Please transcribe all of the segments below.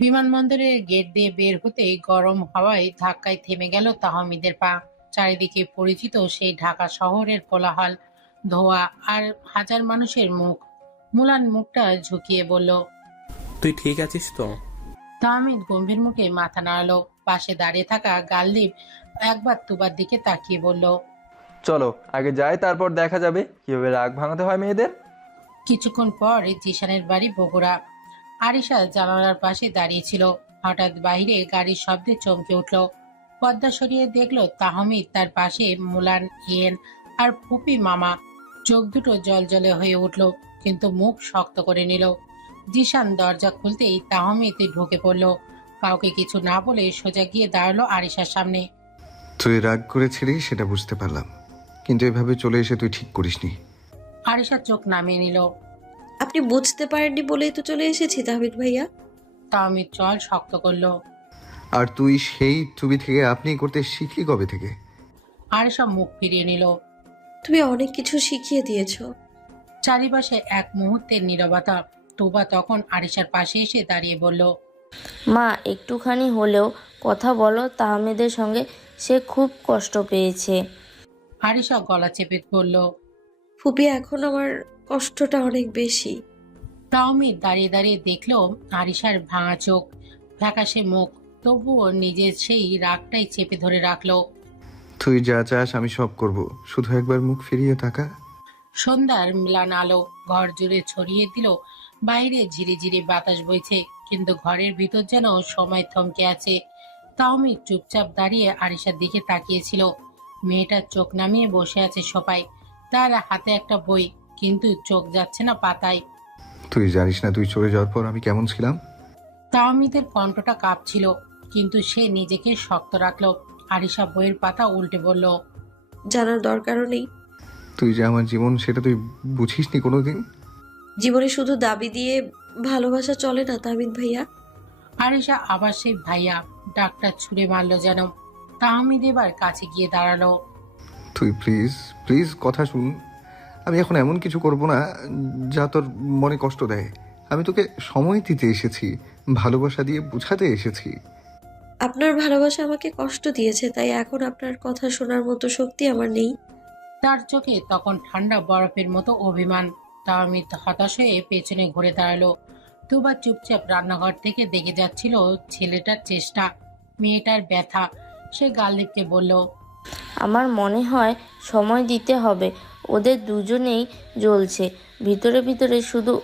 বিমানবন্দরের গেট দিয়ে বের হতেই গরম হাওয়ায় ধাক্কায় থেমে গেল তাহমিদের পা। চারিদিকে পরিচিত সেই ঢাকা শহরের কোলাহল, ধোঁয়া আর হাজার মানুষের মুখ। মুলান মুখটা ঝুঁকিয়ে বলল। তুই ঠিক আছিস তো? তাহমিদ গম্ভীর মুখে মাথা নাড়ালো। পাশে দাঁড়িয়ে থাকা গালদীপ একবার তুবার দিকে তাকিয়ে বলল। চলো আগে যাই, তারপর দেখা যাবে কিভাবে রাগ ভাঙাতে হয় মেয়েদের। কিছুক্ষণ পর জিশানের বাড়ি বগুড়া। আরিশা জানালার পাশে দাঁড়িয়েছিল। হঠাৎ বাইরে গাড়ির শব্দে চমকে উঠল। পর্দা সরিয়ে দেখলো তাহমিদ, তার পাশে মুলান, ইয়েন আর ফুপি মামা। চোখ দুটো জলজলে হয়ে উঠল, কিন্তু মুখ শক্ত করে নিল। জিশান দরজা খুলতেই তাহমিদ ঢুকে পড়ল। কাউকে কিছু না বলে সোজা গিয়ে দাঁড়ালো আরিশার সামনে। তুই রাগ করেছিলি সেটা বুঝতে পারলাম, কিন্তু এভাবে চলে এসে তুই ঠিক করিসনি। আরিশা চোখ নামিয়ে নিল। আপনি বুঝতে পারেননি বলেই তো চলে এসেছি তাহমিদ ভাইয়া। তাহমিদ চল শক্ত করলো। আর তুই সেই তুমি থেকে আপনি করতে শিখলি কবে থেকে? আরিশা মুখ ফিরিয়ে নিল। তুমি অনেক কিছু শিখিয়ে দিয়েছো। চারিপাশে এক মুহূর্তের নীরবতা। তোবা তখন আরিশার পাশে এসে দাঁড়িয়ে বলল। মা, একটুখানি হলেও কথা বলো তাহমিদের সঙ্গে, সে খুব কষ্ট পেয়েছে। আরিশা গলা চেপে বলল। ফুপি, এখন আমার কষ্টটা অনেক বেশি। তাহমিদ দাঁড়িয়ে দাঁড়িয়ে দেখলো আরিশার ভাঙা চোখ, ফ্যাকাশে মুখ, তবুও নিজের সেই রাগটাই চেপে ধরে রাখলো। তুই যা চাস আমি সব করব, শুধু একবার মুখ ফিরিয়ে তাকা। সন্ধ্যার ম্লান আলো ঘর জুড়ে ছড়িয়ে দিল। বাইরে ঝিরিঝিরি বাতাস বইছে, কিন্তু ঘরের ভিতর যেন সময় থমকে আছে। তাহমিদ চুপচাপ দাঁড়িয়ে আরিশার দিকে তাকিয়েছিল। মেয়েটার চোখ নামিয়ে বসে আছে সবাই, তার হাতে একটা বই, কিন্তু চোখ যাচ্ছে না পাতায়। তুই জানিস না তুই চলে যাওয়ার পর আমি কেমন ছিলাম। তাহমিদের কণ্ঠটা কাঁপছিল, কিন্তু সে নিজেকে শক্ত রাখলো। আরিশা বইয়ের পাতা উল্টে বলল। জানার দরকারও নেই। তুই যে আমার জীবন সেটা তুই বুঝিসনি কোনোদিন। জীবনে শুধু দাবি দিয়ে ভালোবাসা চলে না তাহমিদ ভাইয়া। আরিশা আবার সেই ভাইয়া ডাকটা ছুঁড়ে মারলো যেন। তাহমিদ এবার কাছে গিয়ে দাঁড়ালো। তুই প্লিজ প্লিজ কথা শুন। আমি এখন এমন কিছু করব না যা তোর মনে কষ্ট দেয়। আমি তোকে সময় দিতে এসেছি, ভালোবাসা দিয়ে বোঝাতে এসেছি। আপনার ভালোবাসা আমাকে কষ্ট দিয়েছে, তাই এখন আপনার কথা শোনার মতো শক্তি আমার নেই। তার চোখে তখন ঠান্ডা বরফের মতো অভিমান। তাহমিদ হতাশ হয়ে পেছনে ঘুরে দাঁড়ালো। দুবার চুপচাপ রান্নাঘর থেকে দেখে যাচ্ছিল ছেলেটার চেষ্টা, মেয়েটার ব্যথা। সে গালদীপকে বলল। আমার মনে হয় সময় দিতে হবে। ওদের দুজনেই জ্বলছে ভিতরে ভিতরে, শুধু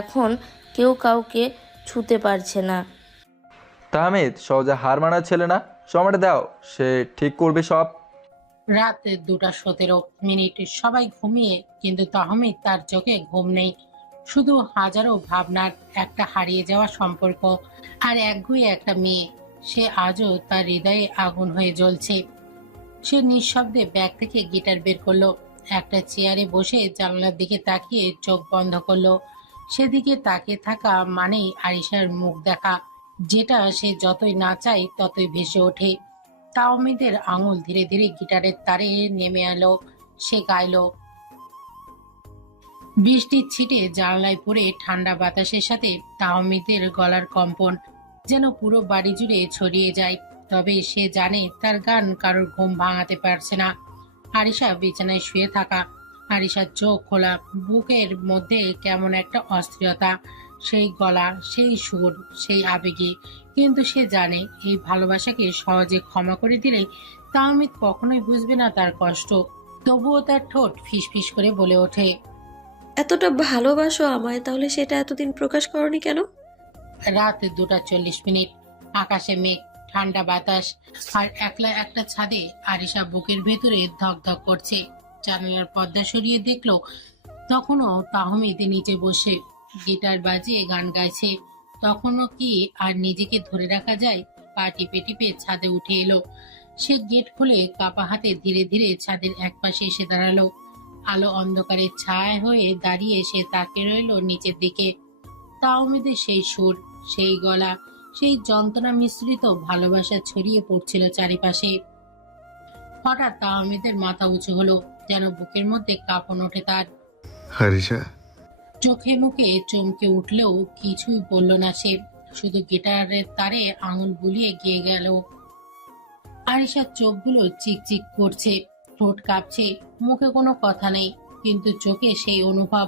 এখন কেউ কাউকে ছুতে পারছে না। তাহমিদ সহজে হার মানার ছেলে না, সময়টা দাও, সে ঠিক করবে সব। রাত 2:17। সবাই ঘুমিয়ে, কিন্তু তাহমিদ, তার চোখে ঘুম নেই। শুধু হাজারো ভাবনার একটা হারিয়ে যাওয়া সম্পর্ক, আর একগুঁয়ে একটা মেয়ে। সে আজও তার হৃদয়ে আগুন হয়ে জ্বলছে। সে নিঃশব্দে ব্যাগ থেকে গিটার বের করলো। একটা চেয়ারে বসে জানালার দিকে তাকিয়ে চোখ বন্ধ করলো। সেদিকে তাকিয়ে থাকা মানেই আরিশার মুখ দেখা, যেটা সে যতই না চায় ততই ভেসে ওঠে। তাওমিদের আঙুল ধীরে ধীরে গিটারের তারে নেমে এলো। সে গাইলো। বৃষ্টির ছিটে জানলায় পড়ে ঠান্ডা বাতাসের সাথে তাহমিদের গলার কম্পন যেন পুরো বাড়ি জুড়ে ছড়িয়ে যায়। তবে সে জানে তার গান কারোর ঘুম ভাঙাতে পারছে না। আরিশা বিছানায় শুয়ে থাকা। আরিশার চোখ খোলা, বুকের মধ্যে কেমন একটা অস্থিরতা। সেই গলা, সেই সুর, সেই আবেগে। কিন্তু সে জানে এই ভালোবাসাকে সহজে ক্ষমা করে দিলে তাহমিদ কখনোই বুঝবে না তার কষ্ট। তবুও তার ঠোঁট ফিসফিস করে বলে ওঠে। এতটা ভালোবাসো আমায়, তাহলে সেটা এতদিন প্রকাশ করনি কেন? রাত 2:40। আকাশে মেঘ, ঠান্ডা বাতাস, আর একলা একটা ছাদে আরিশা বুকের ভেতরে ধক ধক করছে। জানালার পর্দা সরিয়ে দেখলো তখনও তাহমিদ নিচে বসে গিটার বাজিয়ে গান গাইছে। তখনও কি আর নিজেকে ধরে রাখা যায়? পা টিপে টিপে ছাদে উঠে এলো। সে গেট খুলে কাপা হাতে ধীরে ধীরে ছাদের একপাশে এসে দাঁড়ালো। আলো অন্ধকারের ছায়া হয়ে দাঁড়িয়ে সে তাকে রইল নিচের দিকে। তাওমিদের সেই সুর, সেই গলা, সেই যন্ত্রণা মিশ্রিত ভালোবাসা ছড়িয়ে পড়ছিল চারিপাশে। হঠাৎ তাওমিদের মাথা উঁচু হলো, যেন বুকের মধ্যে কাঁপন ওঠে তার। হারিসা, চোখে মুখে চমকে উঠলেও কিছুই বলল না সে। শুধু গিটারের তারে আঙুল বুলিয়ে গেয়ে গেল। আরিশার চোখগুলো চিকচিক করছে, ঠোঁট কাঁপছে, মুখে কোনো কথা নেই, কিন্তু চোখে সেই অনুভব।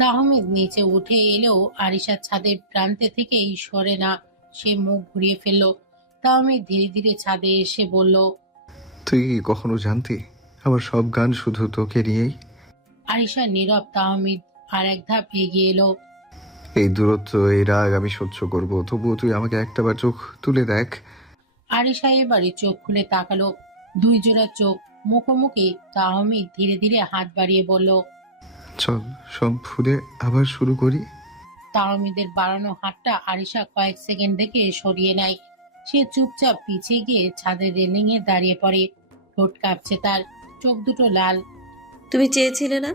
তাহমিদ নিচে উঠে এলেও আরিশার ছাদের প্রান্তে থেকেই সরে না। সে মুখ ঘুরিয়ে ফেলল। তাহমিদ ধীরে ধীরে ছাদে এসে বলল, তুই কি কখনো জানতি আমার সব গান শুধু তোকে নিয়েই? আরিশা নীরব। তাহমিদ আর এক ধাপ এগিয়ে এলো। এই দূরত্ব, এই রাগ আমি সহ্য করব, তবুও তুই আমাকে একটাবার চোখ তুলে দেখ। আরিশা এবারে চোখ খুলে তাকালো। দুই জোড়া চোখ মুখোমুখি। তাহমিদ ধীরে ধীরে হাত বাড়িয়ে বলল, চল সব ভুলে আবার শুরু করি। তাহমিদের বাড়ানো হাতটা আরিশা কয়েক সেকেন্ড থেকে সরিয়ে নেয়। সে চুপচাপ পিছিয়ে গিয়ে ছাদের রেলিং এ দাঁড়িয়ে পড়ে। ঠোঁট কাঁপছে তার, চোখ দুটো লাল। তুমি চেয়েছিলে না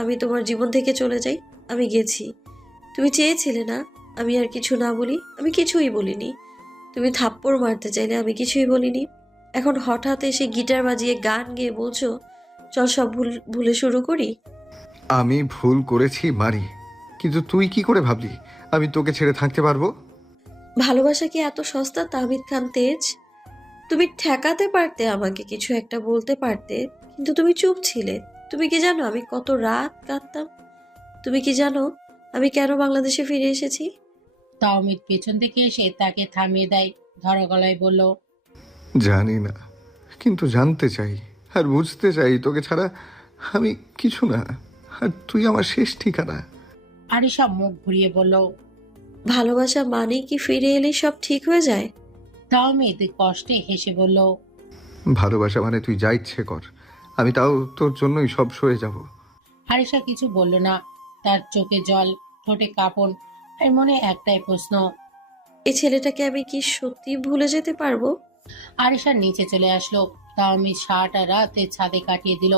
আমি তোমার জীবন থেকে চলে যাই? আমি গেছি। তুমি চেয়েছিলে না আমি আর কিছু না বলি? আমি কিছুই বলিনি। তুমি থাপ্পড় মারতে চাইলে, আমি কিছুই বলিনি। এখন হঠাৎ এসে গিটার বাজিয়ে গান গেয়ে বলছো চল সব ভুলে শুরু করি। আমি ভুল করেছি মারি, কিন্তু তুই কি করে ভাবলি আমি তোকে ছেড়ে থাকতে পারবো? ভালোবাসা কি এত সস্তা তাহমিদ খান তেজ? তুমি ঠেকাতে পারতে, আমাকে কিছু একটা বলতে পারতে, কিন্তু তুমি চুপ ছিলে। তুমি কি জানো আমি কত রাত কাঁদতাম? তুমি কি জানো আমি কেন বাংলাদেশে ফিরে এসেছি? তাহমিদ পেছন থেকে এসে তাকে থামিয়ে দেয়। ধরা গলায় বলল, জানি না, কিন্তু জানতে চাই আর বুঝতে চাই। তোকে ছাড়া আমি কিছু না, আর তুই আমার শেষ ঠিকানা। আরিশা মুখ ঘুরিয়ে বলল। ভালোবাসা মানে কি ফিরে এলেই সব ঠিক হয়ে যায়? তাহমিদ কষ্টে হেসে বলল, ভালোবাসা মানে তুই যা ইচ্ছে কর, আমি তাও তোর জন্যই সব সয়ে যাব। আরিশা কিছু বলল না। তার চোখে জল, ঠোঁটে কাঁপন, আর মনে একটাই প্রশ্ন। এই ছেলেটাকে আমি কি সত্যি ভুলে যেতে পারবো? আরিশা নিচে চলে আসলো। তাহমিদ সারাটা রাতে ছাদে কাটিয়ে দিল।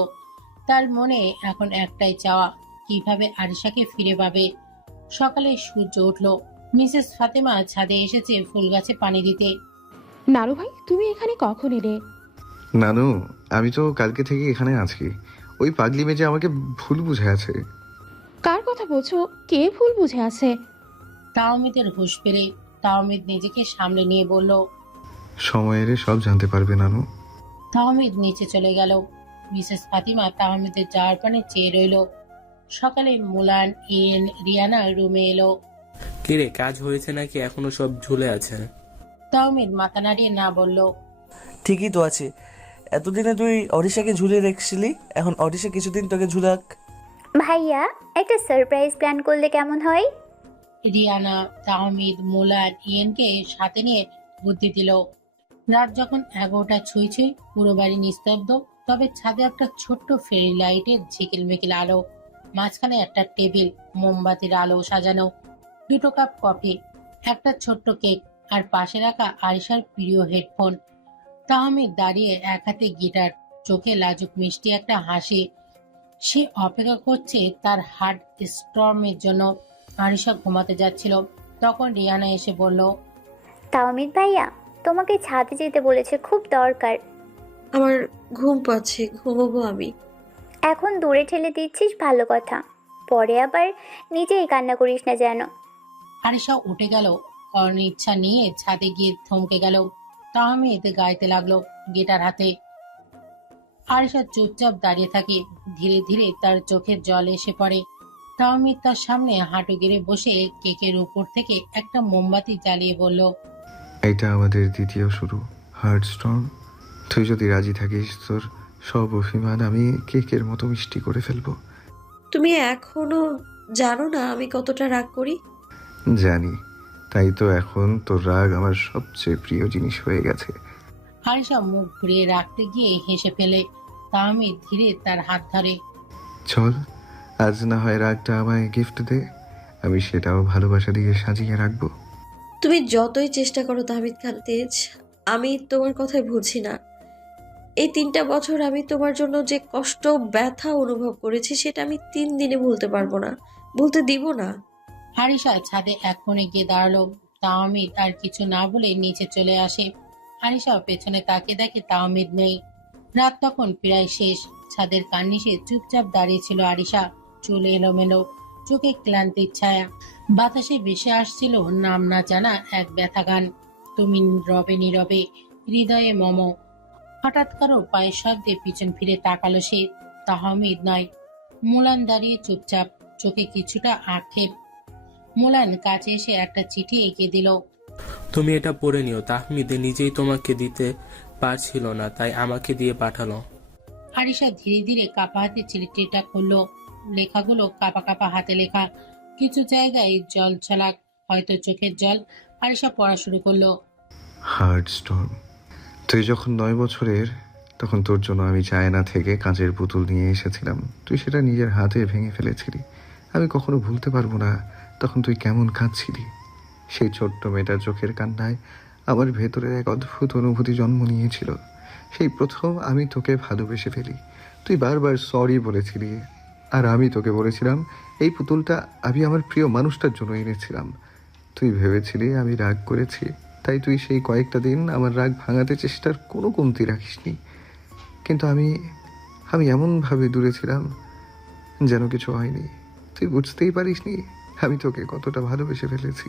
তার মনে এখন একটাই চাওয়া, কিভাবে আরিশাকে ফিরে পাবে। সকালে সূর্য উঠল। মিসেস ফাতেমা ছাদে এসেছে ফুল গাছে পানি দিতে। নারু ভাই, তুমি এখানে কখন এলে? নানু, আমি তো কালকে থেকে এখানে আছি। ওই পাগলি মেয়ে যে আমাকে ভুল বুঝে আছে। কার কথা বলছো? কে ভুল বুঝে আছে? তাহমিদের হুঁশ ফেরে। তাহমিদ নিজেকে সামলে নিয়ে বলল। সময় এলে সব জানতে পারবে নানু। তাহমিদ নিচে চলে গেল। মিসেস ফাতিমা তাহমিদের যাওয়ার পানে চেয়ে রইল। সকালে মুলান, ইয়েন, রিয়ানা রুমে এলো। কিরে, কাজ হয়েছে নাকি এখনো সব ঝুলে আছে? তাহমিদ মাথা নাড়িয়ে না বলল। ঠিকই তো আছে। এতদিনে তুই অরিশাকে ঝুলিয়ে রেখেছিলি, এখন অরিশা কিছুদিন তোকে ঝুলাক। ভাইয়া, একটা সারপ্রাইজ প্ল্যান করলে কেমন হয়? রিয়ানা, তাহমিদ, মুলান, ইয়েনকে সাথে নিয়ে বুদ্ধি দিল। রাত যখন 11টা ছুঁই ছুঁই, পুরো বাড়ি নিস্তব্ধ, তবে ছাদে একটা ছোট্ট ফেরি লাইটের ঝিকিলমিকিল আলো, মাঝখানে একটা টেবিল, মোমবাতির আলো সাজানো, 2 কাপ কফি, একটা ছোট্ট কেক, আর পাশে রাখা আরিশার প্রিয় হেডফোন। তাহমিদ দাঁড়িয়ে এক হাতে গিটার, চোখে লাজুক মিষ্টি একটা হাসি। সে অপেক্ষা করছে তার হার্ট স্টর্মের জন্য। আরিশা ঘুমাতে যাচ্ছিল, তখন রিয়ানা এসে বলল, তাওমিদ ভাইয়া তোমাকে ছাদে যেতে বলেছে, খুব দরকার। আমার ঘুম পাচ্ছে, ঘুমোবো আমি। এখন দূরে ঠেলে দিচ্ছিস ভালো কথা, পরে আবার নিজেই কান্না করিস না যেন। আরিশা উঠে গেল। অনিচ্ছা নিয়ে ছাদে গিয়ে থমকে গেল। তাহমিদ গাইতে লাগলো গিটার হাতে। আরিশা চুপচাপ দাঁড়িয়ে থাকে। ধীরে ধীরে তার চোখের জল এসে পড়ে। তাহমিদ তার সামনে হাঁটু গেড়ে বসে কেকের উপর থেকে একটা মোমবাতি জ্বালিয়ে বলল, এটা আমাদের দ্বিতীয় শুরু, হার্ট স্টর্ম। তুই যদি রাজি থাকিস, তোর সব অভিমান আমি কেকের মতো মিষ্টি করে ফেলবো। তুমি এখনো জানো না আমি কতটা রাগ করি? জানি, তাই তো এখন তোর রাগ আমার সবচেয়ে প্রিয় জিনিস হয়ে গেছে। আরিশা মুখ ঘুরিয়ে রাখতে গিয়ে হেসে ফেলে। তাহমিদ ধীরে তার হাত ধরে। চল, আজ না হয় রাগটা আমায় গিফট দে, আমি সেটাও ভালোবাসা দিয়ে সাজিয়ে রাখবো। তুমি যতই চেষ্টা করো তাহমিদ খান তেজ, আমি তোমার কথাই ভুলছি না। এই 3টা বছর আমি তোমার জন্য যে কষ্ট, ব্যথা অনুভব করেছি, সেটা আমি 3 দিনে ভুলতে পারবো না, ভুলতে দিব না। আরিশা ছাদে এক কোণে গিয়ে দাঁড়ালো। তাহমিদ আর কিছু না বলে নিচে চলে আসে। আরিশা পেছনে তাকিয়ে দেখে তাহমিদ নেই। রাত তখন প্রায় শেষ। ছাদের কার্নিশে চুপচাপ দাঁড়িয়ে ছিল আরিশা, চুল এলোমেলো, চোখে ক্লান্তির ছায়া। বাতাসে ভেসে আসছিল নাম না জানা এক ব্যথা গান। তুমি রবে নীরবে, হৃদয়ে মম। হঠাৎ কারো পায়ের শব্দে পিছন ফিরে তাকালো সে। তাহমিদ নয়, মুলান দাঁড়িয়ে চুপচাপ, চোখে কিছুটা আক্ষেপ। মুলান কাছে এসে একটা চিঠি এঁকে দিল। তুমি এটা পড়ে নিও, তাহমিদে নিজেই তোমাকে দিতে পারছিল না, তাই আমাকে দিয়ে পাঠালো। আরিশা ধীরে ধীরে কাপা হাতে চিঠিটা খুললো। লেখাগুলো কাপা কাপা হাতে লেখা, কিছু জায়গায় জল ছলাক, হয়তো চোখের জল। আরিশা পড়া শুরু করলো। হার্ট স্টর্ম, তুই যখন 9 বছরের তখন তোর জন্য আমি চায়না থেকে কাঁচের পুতুল নিয়ে এসেছিলাম। তুই সেটা নিজের হাতে ভেঙে ফেলেছিলি। আমি কখনো ভুলতে পারবো না তখন তুই কেমন কাঁদছিলি। সেই ছোট্ট মেয়েটার চোখের কান্নায় আমার ভেতরে এক অদ্ভুত অনুভূতি জন্ম নিয়েছিল। সেই প্রথম আমি তোকে ভালোবেসে ফেলি। তুই বারবার সরি বলেছিলি, আর আমি তোকে বলেছিলাম এই পুতুলটা আমি আমার প্রিয় মানুষটার জন্য এনেছিলাম। তুই ভেবেছিলি আমি রাগ করেছি, তাই তুই সেই কয়েকটা দিন আমার রাগ ভাঙাতে চেষ্টার কোনো কমতি রাখিসনি। কিন্তু আমি এমনভাবে দূরে ছিলাম যেন কিছু হয়নি। তুই বুঝতেই পারিসনি আমি তোকে কতটা ভালোবেসে ফেলেছি।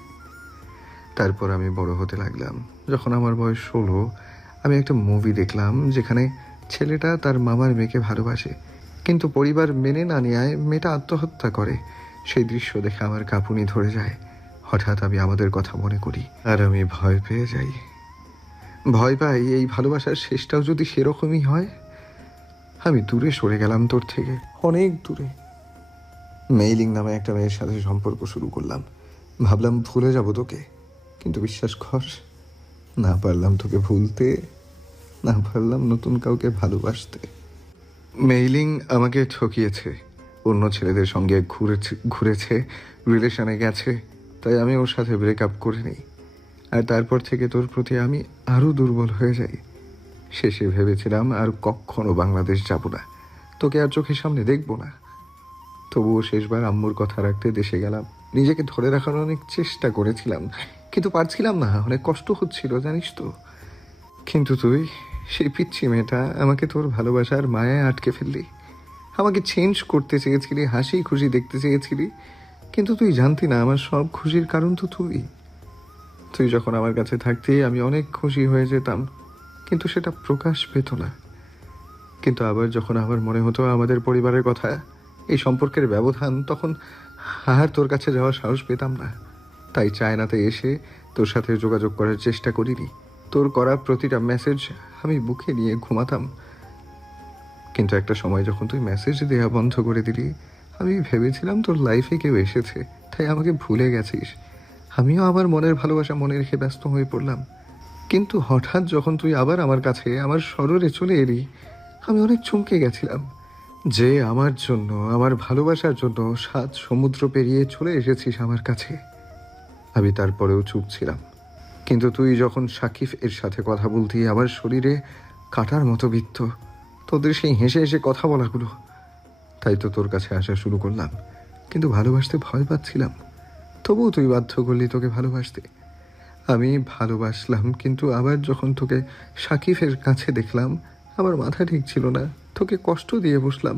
তারপর আমি বড় হতে লাগলাম। যখন আমার বয়স 16, আমি একটা মুভি দেখলাম যেখানে ছেলেটা তার মামার মেয়েকে ভালোবাসে, কিন্তু পরিবার মেনে না নেওয়ায় মেয়েটা আত্মহত্যা করে। সেই দৃশ্য দেখে আমার কাঁপুনি ধরে যায়। হঠাৎ আমি আমাদের কথা মনে করি, আর আমি ভয় পেয়ে যাই। ভয় পাই এই ভালোবাসার শেষটাও যদি সেরকমই হয়। আমি দূরে সরে গেলাম তোর থেকে, অনেক দূরে। মেইলিং নামে একটা মেয়ের সাথে সম্পর্ক শুরু করলাম। ভাবলাম ভুলে যাব তোকে, কিন্তু বিশ্বাস কর, না পারলাম তোকে ভুলতে, না পারলাম নতুন কাউকে ভালোবাসতে। মেইলিং আমাকে ঠকিয়েছে, অন্য ছেলেদের সঙ্গে ঘুরেছে, রিলেশনে গেছে, তাই আমি ওর সাথে ব্রেকআপ করে নিই। আর তারপর থেকে তোর প্রতি আমি আরও দুর্বল হয়ে যাই। শেষে ভেবেছিলাম আর কখনো বাংলাদেশ যাব না, তোকে আর চোখের সামনে দেখব না। তবুও শেষবার আম্মুর কথা রাখতে দেশে গেলাম। নিজেকে ধরে রাখার অনেক চেষ্টা করেছিলাম, কিন্তু পারছিলাম না, অনেক কষ্ট হচ্ছিল জানিস তো। কিন্তু তুই, সেই পিচ্ছি মেয়েটা, আমাকে তোর ভালোবাসার মায়ায় আটকে ফেললি। আমাকে চেঞ্জ করতে চেয়েছিলি, হাসি খুশি দেখতে চেয়েছিলি, কিন্তু তুই জানতি না আমার সব খুশির কারণ তো তুই। তুই যখন আমার কাছে থাকতি আমি অনেক খুশি হয়ে যেতাম, কিন্তু সেটা প্রকাশ পেত না। কিন্তু আবার যখন আমার মনে হতো আমাদের পরিবারের কথা, এই সম্পর্কের ব্যবধান, তখন আর তোর কাছে যাওয়ার সাহস পেতাম না। তাই চায়নাতে এসে তোর সাথে যোগাযোগ করার চেষ্টা করিনি। তোর করা প্রতিটা মেসেজ আমি বুকে নিয়ে ঘুমাতাম। কিন্তু একটা সময় যখন তুই মেসেজ দেওয়া বন্ধ করে দিলি, আমি ভেবেছিলাম তোর লাইফে কেউ এসেছে, তাই আমাকে ভুলে গেছিস। আমিও আমার মনের ভালোবাসা মনে রেখে ব্যস্ত হয়ে পড়লাম। কিন্তু হঠাৎ যখন তুই আবার আমার কাছে, আমার শরীরে চলে এলি, আমি অনেক চমকে গেছিলাম যে আমার জন্য, আমার ভালোবাসার জন্য 7 সমুদ্র পেরিয়ে চলে এসেছিস আমার কাছে। আমি তারপরেও চুপ ছিলাম। কিন্তু তুই যখন সাকিব এর সাথে কথা বলতি, আমার শরীরে কাটার মতো বিদ্ধ তোদের সেই হেসে হেসে কথা বলাগুলো। তাই তো তোর কাছে আসা শুরু করলাম, কিন্তু ভালোবাসতে ভয় পাচ্ছিলাম। তবুও তুই বাধ্য করলি তোকে ভালোবাসতে। আমি ভালোবাসলাম, কিন্তু আবার যখন তোকে সাকিবের কাছে দেখলাম, আমার মাথা ঠিক ছিল না, তোকে কষ্ট দিয়ে বসলাম।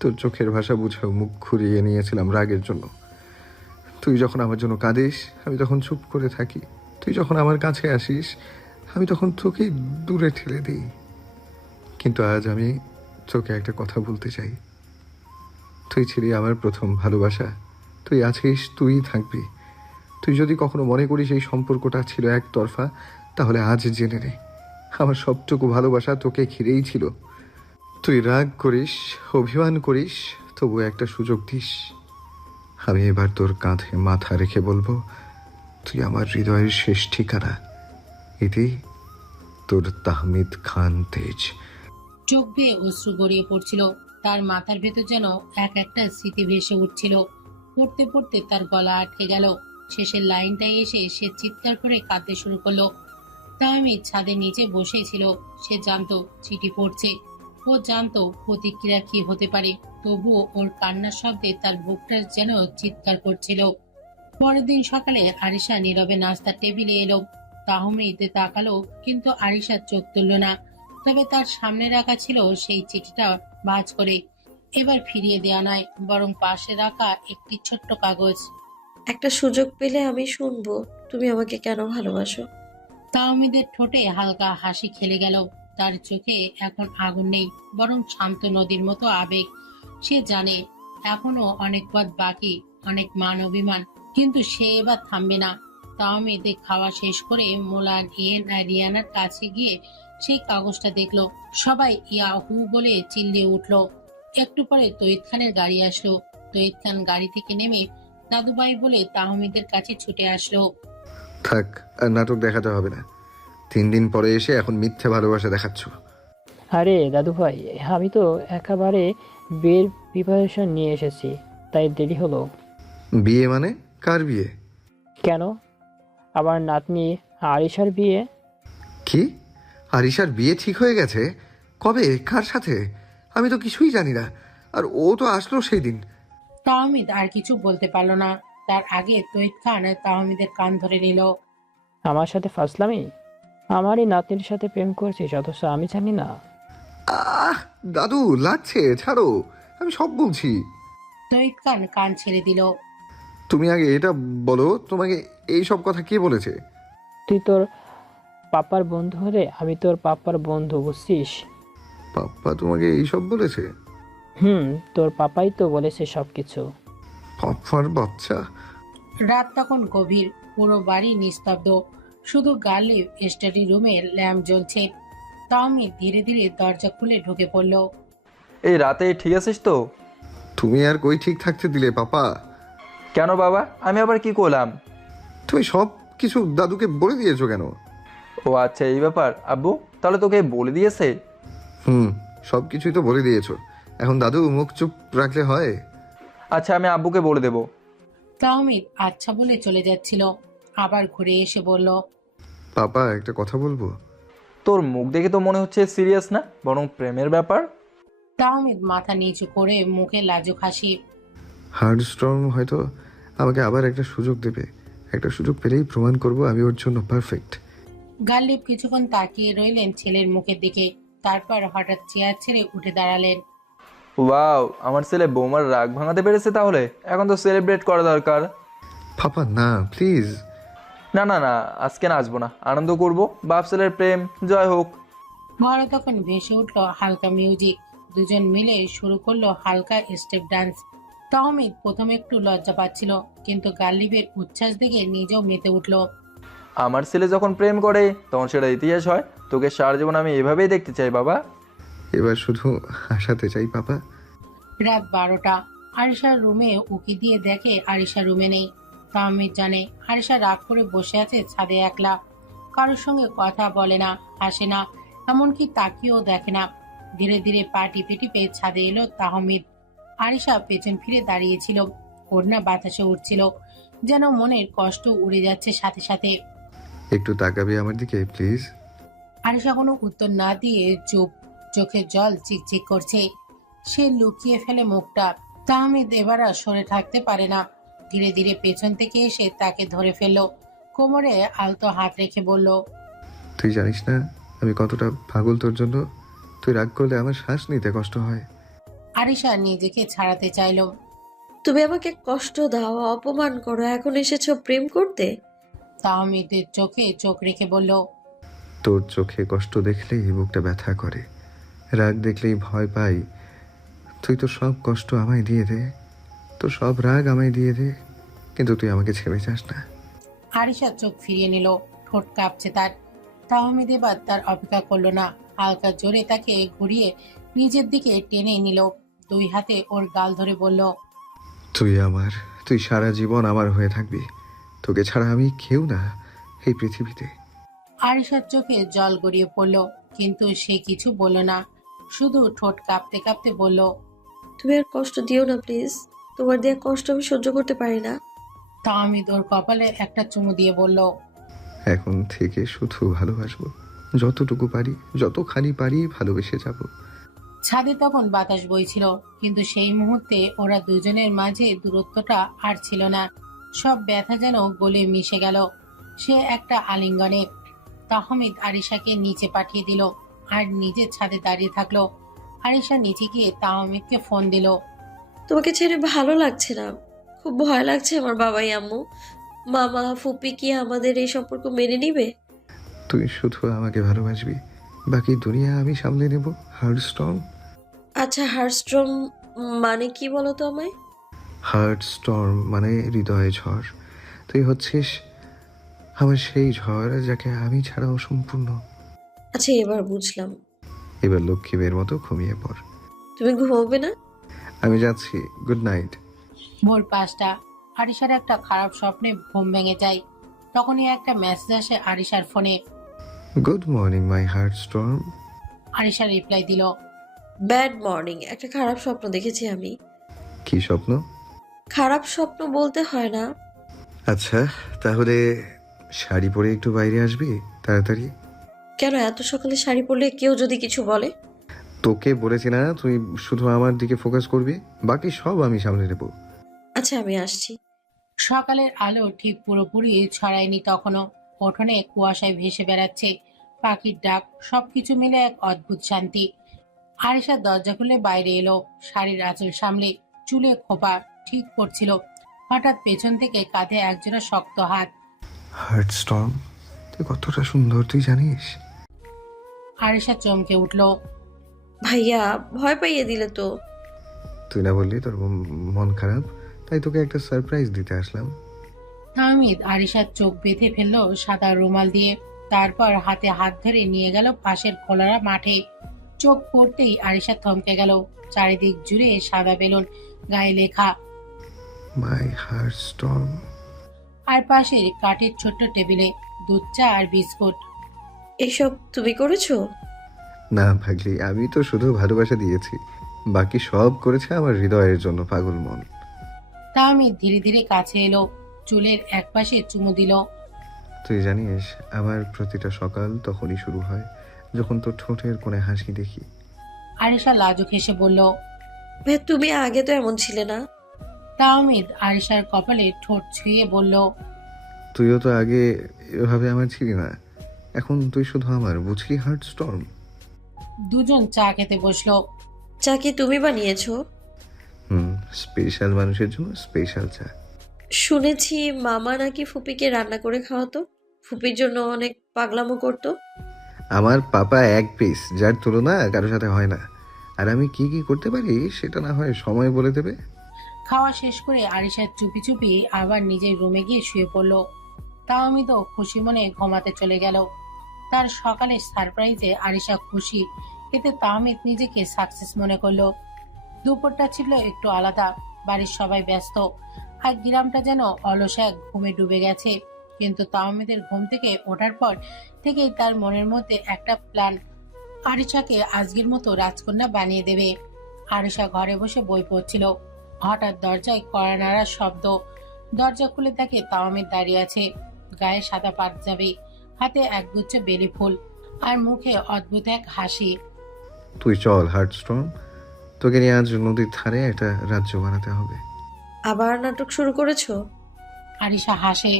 তোর চোখের ভাষা বুঝাও মুখ ঘুরিয়ে নিয়েছিলাম রাগের জন্য। তুই যখন আমার জন্য কাঁদিস, আমি তখন চুপ করে থাকি। তুই যখন আমার কাছে আসিস, আমি তখন তোকে দূরে ঠেলে দিই। কিন্তু আজ আমি তোকে একটা কথা বলতে চাই। তুই ছিলি আমার প্রথম ভালোবাসা, তুই আছিস, তুই থাকবি। তুই যদি কখনো মনে করিস এই সম্পর্কটা ছিল একতরফা, তাহলে আজ জেনে নে আমার সবটুকু ভালোবাসা তোকে ঘিরেই ছিল। তুই রাগ করিস, অভিমান করিস, তবু একটা সুযোগ দিস। আমি এবার তোর কাঁধে মাথা রেখে বলবো, তুই আমার হৃদয়ের শেষ ঠিকানা। এটি তোর তাহমিদ খান তেজ। চোখ বেয়ে অশ্রু গড়িয়ে পড়ছিল। তার মাথার ভেতর যেন এক একটা স্মৃতি ভেসে উঠছিল। পড়তে পড়তে তার গলা আটকে গেল। শেষের লাইনটায় এসে সে চিৎকার করে কাঁদতে শুরু করলো। তাহমিদ ছাদের নিচে বসেই ছিল। সে জানতো চিঠি পড়ছে, ও জানতো প্রতিক্রিয়া কি হতে পারে, তবুও ওর কান্নার শব্দে তার বুকটা যেন চিৎকার করছিল। পরের দিন সকালে আরিশা নীরবে নাস্তার টেবিলে এলো। তাহমিদ তাকালো, কিন্তু আরিশার চোখ তুলল না। তবে তার সামনে রাখা ছিল সেই চিঠিটা ভাঁজ করে। এবার ফিরিয়ে দেয়া নয়, বরং পাশে রাখা একটি ছোট্ট কাগজ। একটা সুযোগ পেলে আমি শুনবো তুমি আমাকে কেন ভালোবাসো। তাহমিদের ঠোঁটে হালকা হাসি খেলে গেল। তার চোখে এখন আগুন নেই, বরং শান্ত নদীর মতো আবেগ। সে জানে এখনো অনেক পথ বাকি, অনেক মান অভিমান, কিন্তু সে এবার থামবে না। তাহমিদ খাওয়া শেষ করে মোলান, ইয়েন আর রিয়ানার কাছে গিয়ে সেই কাগজটা দেখলো। সবাই ইয়াহু বলে চিল্লিয়ে উঠলো। একটু পরে তৈয়দ খানের গাড়ি আসলো। তৈয়দ খান গাড়ি থেকে নেমে দাদুভাই বলে তাহমিদের কাছে ছুটে আসলো। থাক, আর নাটক দেখাতে হবে না। 3 দিন পরে এসে এখন মিথ্যে ভালোবাসা দেখাচ্ছ। আরে দাদু ভাই, আমি তো একেবারে বিয়ের প্রিপারেশন নিয়ে এসেছি, তাই দেরি হলো। বিয়ে মানে? কার বিয়ে? কেন, আবার নাতনি আরিশার বিয়ে। কি? আরিশার বিয়ে ঠিক হয়ে গেছে? কবে? কার সাথে? আমি তো কিছুই জানি না। আর ও তো আসলো সেই দিন। তাহমিদ আর কিছু বলতে পারলো না। তার আগে তৈয়দ খান তাহমিদের কান ধরে নিল। আমার সাথে ফাসলামি? আমারই নাতনির সাথে প্রেম করছিস অথচ আমি জানি না? আহ, দাদু লাগছে, ছাড়ো, আমি সব বলছি। তৈয়দ খান কান ছেড়ে দিল। তুমি আগে এটা বলো, তোমাকে এই সব কথা কে বলেছে? তুই তোর পাপার বন্ধু হলে আমি তোর পাপার বন্ধু, বুঝছিস? পাপ্পা তোমাকে এইসব বলেছে? তোর পাপাই তো বলেছে সবকিছু। পাপ্পার বাচ্চা। রাত তখন গভীর, পুরো বাড়ি নিস্তব্ধ, শুধু গালে স্টাডি রুমে ল্যাম্প জ্বলছে। তাহমিদ ধীরে ধীরে দরজা খুলে ঢুকে পড়ল। এই রাতে ঠিক আছিস তো? তুমি আর কই ঠিক থাকতে দিলে পাপা? কেন বাবা, আমি আবার কি করলাম? তুমি সব কিছু দাদুকে বলে দিয়েছো কেন? ও আচ্ছা, এই ব্যাপার। আব্বু তাহলে তোকে বলে দিয়েছে? সব কিছুই তো বলে দিয়েছো, এখন দাদু মুখ চুপ রাখলে হয়? আচ্ছা, আমি আব্বুকে বলে দেবো। তাহমিদ আচ্ছা বলে চলে যাচ্ছিল, আবার ঘুরে এসে বলল, পাপা একটা কথা বলবো? তোর মুখ দেখে তো মনে হচ্ছে সিরিয়াস না, বরং প্রেমের ব্যাপার। তাহমিদ মাথা নিচু করে মুখে লাজুক হাসি। হার্ড স্টর্ম হয়তো আমাকে আবার একটা সুযোগ দেবে। একটা সুযোগ পেলেই প্রমাণ করব আমি ওর জন্য পারফেক্ট। গালিব কিছুক্ষণ তাকিয়ে রইলেন ছেলের মুখের দিকে, তারপর হঠাৎ চেয়ার ছেড়ে উঠে দাঁড়ালেন। ওয়াও, আমার ছেলে বৌমার রাগ ভাঙাতে পেরেছে, তাহলে এখন তো সেলিব্রেট করা দরকার। পাপা না, প্লিজ। না না না, আজকে নাচবো না, আনন্দ করব। বাপ ছেলের প্রেম জয় হোক। ঘরে তখন ভেসে উঠলো হালকা মিউজিক। দুজন মিলে শুরু করলো হালকা স্টেপ ডান্স। তাহমিদ প্রথমে একটু লজ্জা পাচ্ছিল, কিন্তু গালিবের উচ্ছ্বাস দেখে নিজেও মেতে উঠলো। আমার ছেলে যখন প্রেম করে তখন সেটা ইতিহাস হয়। তোকে সারা জীবন আমি এভাবেই দেখতে চাই বাবা। এবার শুধু হাসাতে চাই পাপা। রাত 12টা। আরিশার রুমে উকি দিয়ে দেখে আরিশা রুমে নেই। তাহমিদ জানে আরিশা রাগ করে বসে আছে ছাদে একলা, কারোর সঙ্গে কথা বলে না, হাসে না, এমনকি তাকিয়েও দেখে না। ধীরে ধীরে পা টিপে টিপে ছাদে এলো তাহমিদ। আরিশা পেছন ফিরে দাঁড়িয়েছিল, ওড়না বাতাসে উঠছিল, যেন মনের কষ্ট উড়ে যাচ্ছে সাথে সাথে। একটু তাকাবি আমার দিকে প্লিজ? আরিশা কোনো উত্তর না দিয়ে চুপ, চোখে জল চিকচিক করছে। সে লুকিয়ে ফেলে মুখটা। তাহমিদ এবার আর সরে থাকতে পারে না, ধীরে ধীরে পেছন থেকে এসে তাকে ধরে ফেললো, কোমরে আলতো হাত রেখে বলল, তুই জানিস না আমি কতটা পাগল তোর জন্য। তুই রাগ করলে আমার শ্বাস নিতে কষ্ট হয়। আরিশা নিজেকে ছাড়াতে চাইল। তুমি আমাকে কষ্ট দাও, অপমান করো, এখন এসেছো প্রেম করতে? তাহমিদের চোখে চোখ রেখে বলল, তোর চোখে কষ্ট দেখলেই বুকটা ব্যথা করে, রাগ দেখলেই ভয় পাই। তুই তো সব কষ্ট আমায় দিয়ে দে, তোর সব রাগ আমায় দিয়ে দে, কিন্তু তুই আমাকে ছেড়ে যাস না। আরিশা চোখ ফিরিয়ে নিল, ঠোঁট কাঁপছে তার। তাহমিদ এবার তার অপেক্ষা করলো না, হালকা জোরে তাকে ঘুরিয়ে নিজের দিকে টেনে নিল, দুই হাতে ওর গাল ধরে বলল, তুই সারা জীবন আমার হয়ে থাকবি। তোকে ছাড়া আমি কেউ না এই পৃথিবীতে। আরিশার চোখে জল গড়িয়ে পড়ল, কিন্তু সে কিছু বলল না, শুধু ঠোঁট কাঁপতে কাঁপতে বলল, তুমি আর কষ্ট দিও না প্লিজ, তোমার দেয়া কষ্ট আমি সহ্য করতে পারি না। তাহমিদ ওর কপালে একটা চুমু দিয়ে বলল, এখন থেকে শুধু ভালোবাসবো, যতটুকু পারি, যতখানি পারি ভালোবেসে যাব। ছাদে তখন বাতাস বইছিল, কিন্তু সেই মুহূর্তে ওরা দুজনের মাঝে দূরত্বটা আর ছিল না। সব ব্যথা যেন গলে মিশে গেল সে একটা আলিঙ্গনে। তাহমিদ আরিশাকে নিচে পাঠিয়ে দিল আর নিজে ছাদে দাঁড়িয়ে থাকলো। আরিশা নিচে গিয়ে তাহমিদকে ফোন দিল। তোমাকে ছেড়ে ভালো লাগছে না, খুব ভয় লাগছে। আমার বাবাই আম্মু মামা ফুপি কি আমাদের এই সম্পর্ক মেনে নিবে? তুই শুধু আমাকে ভালোবাসবি, বাকি দুনিয়া আমি সামলে নেব। Heart storm. আচ্ছা, হার্টস্ট্রম মানে কি বলো তো আমায়? হার্ট স্টর্ম মানে হৃদয় ঝড়। তুই হচ্ছিস আমার সেই ঝড় যাকে আমি ছাড়া অসম্পূর্ণ। আচ্ছা, এবার বুঝলাম। এবার লক্ষ্মীবের মতো ঘুমিয়ে পড়। তুমি ঘুমাবে না? আমি যাচ্ছি, গুড নাইট। ভোর 5টা। আরিশার একটা খারাপ স্বপ্নে ঘুম ভেঙে যায়। তখনই একটা মেসেজ আসে আরিশার ফোনে। Good morning my heart storm. আরিশা রিপ্লাই দিল। ব্যাড মর্নিং, একটা খারাপ স্বপ্ন দেখেছি আমি। কি স্বপ্ন? খারাপ স্বপ্ন বলতে হয় না। আচ্ছা, তাহলে শাড়ি পরে একটু বাইরে আসবি তাড়াতাড়ি? কেন এত সকালে শাড়ি পরলে কেউ যদি কিছু বলে? তোকে বলেছি না তুই শুধু আমার দিকে ফোকাস করবি, বাকি সব আমি সামলে নেব। আচ্ছা, আমি আসছি। সকালের আলো ঠিক পুরোপুরি ছড়ায়নি তখনও। উঠোনে কুয়াশায় ভেসে বেড়াচ্ছে পাখির ডাক, সবকিছু মিলে এক অদ্ভুত শান্তি। আরিশা দরজা খুলে বাইরে এলো, শাড়ির আঁচল সামলে চুলে খোপা ঠিক করছিল। হঠাৎ পেছন থেকে কাঁধে একজোড়া শক্ত হাত। হার্ট স্টর্ম, তুই কতটা সুন্দর তুই জানিস? আরিশা চমকে উঠল। ভাইয়া, ভয় পাইয়ে দিলে তো। তুই না বললি তোর মন খারাপ, তাই তোকে একটা সারপ্রাইজ দিতে আসলাম। তাহমিদ আরিশার চোখ বেঁধে ফেললো সাদা রুমাল দিয়ে, তারপর হাতে হাত ধরে নিয়ে গেল পাশের খোলা মাঠে। চোখ পড়তেই আরিশা থমকে গেল। চারিদিক জুড়ে সাদা বেলুন, গায়ে লেখা। মাই হার্ট স্টর্ম। আর পাশের কাঠের ছোট্ট টেবিলে দুধ চা আর বিস্কুট। এসব তুমি করেছো? না ভাগলি, আমি তো শুধু ভালোবাসা দিয়েছি, বাকি সব করেছে আমার হৃদয়ের জন্য পাগল মন। তাহমিদ ধীরে ধীরে কাছে এলো, চুলের একপাশে চুমু দিল। তুই জানিস আমার প্রতিটা সকাল তখনই শুরু হয় যখন তোর ঠোঁটের কোণে হাসি দেখি। আরিশা লাজুক হেসে বলল। ভাই, তুমি আগে তো এমন ছিলে না। তাহমিদ আরিশার কপালে ঠোঁট ছুঁয়ে বলল। তুইও তো আগে এভাবে আমার ছিলি না, এখন তুই শুধু আমার, বুঝলি হার্ট স্টর্ম? দুজন চা খেতে বসলো। চা কি তুমি বানিয়েছো? স্পেশাল মানুষের জন্য স্পেশাল চা। শুনেছি মামা নাকি ফুপিকে রান্না করে খাওয়াতো, ফুপির জন্য অনেক পাগলামো করতো। আমার পাপা এক পিস, যার তুলনা কারোর সাথে হয় না। আর আমি কি কি করতে পারি সেটা না হয় সময় বলে দেবে। খাওয়া শেষ করে আরিশা চুপি চুপি আবার নিজের রুমে গিয়ে শুয়ে পড়ল। তাহমিদও খুশি মনে ঘুমাতে চলে গেল। তার সকালের সারপ্রাইজে আরিশা খুশি, এতে তাহমিদ নিজেকে সাকসেস মনে করলো। দুপুরটা ছিল একটু আলাদা, বাড়ির সবাই ব্যস্ত আর গ্রামটা যেন অলস এক ঘুমে ডুবে গেছে। কিন্তু তাহমিদের ঘুম থেকে ওঠার পর থেকেই তার মনের মধ্যে একটা প্ল্যান, আরিশাকে আজকের মতো রাজকন্যা বানিয়ে দেবে। আরিশা ঘরে বসে বই পড়ছিল, হঠাৎ দরজায় কড়া নাড়ার শব্দ। দরজা খুলে দেখে তাহমিদ দাঁড়িয়ে আছে, গায়ে সাদা পাঞ্জাবি, হাতে একগুচ্ছ বেলি ফুল আর মুখে অদ্ভুত এক হাসি। তুই চল হার্ট স্টর্ম, তোকে নিয়ে আজ নদীর ধারে একটা রাজ্য বানাতে হবে। আবার নাটক শুরু করেছো? আরিশা হাসে।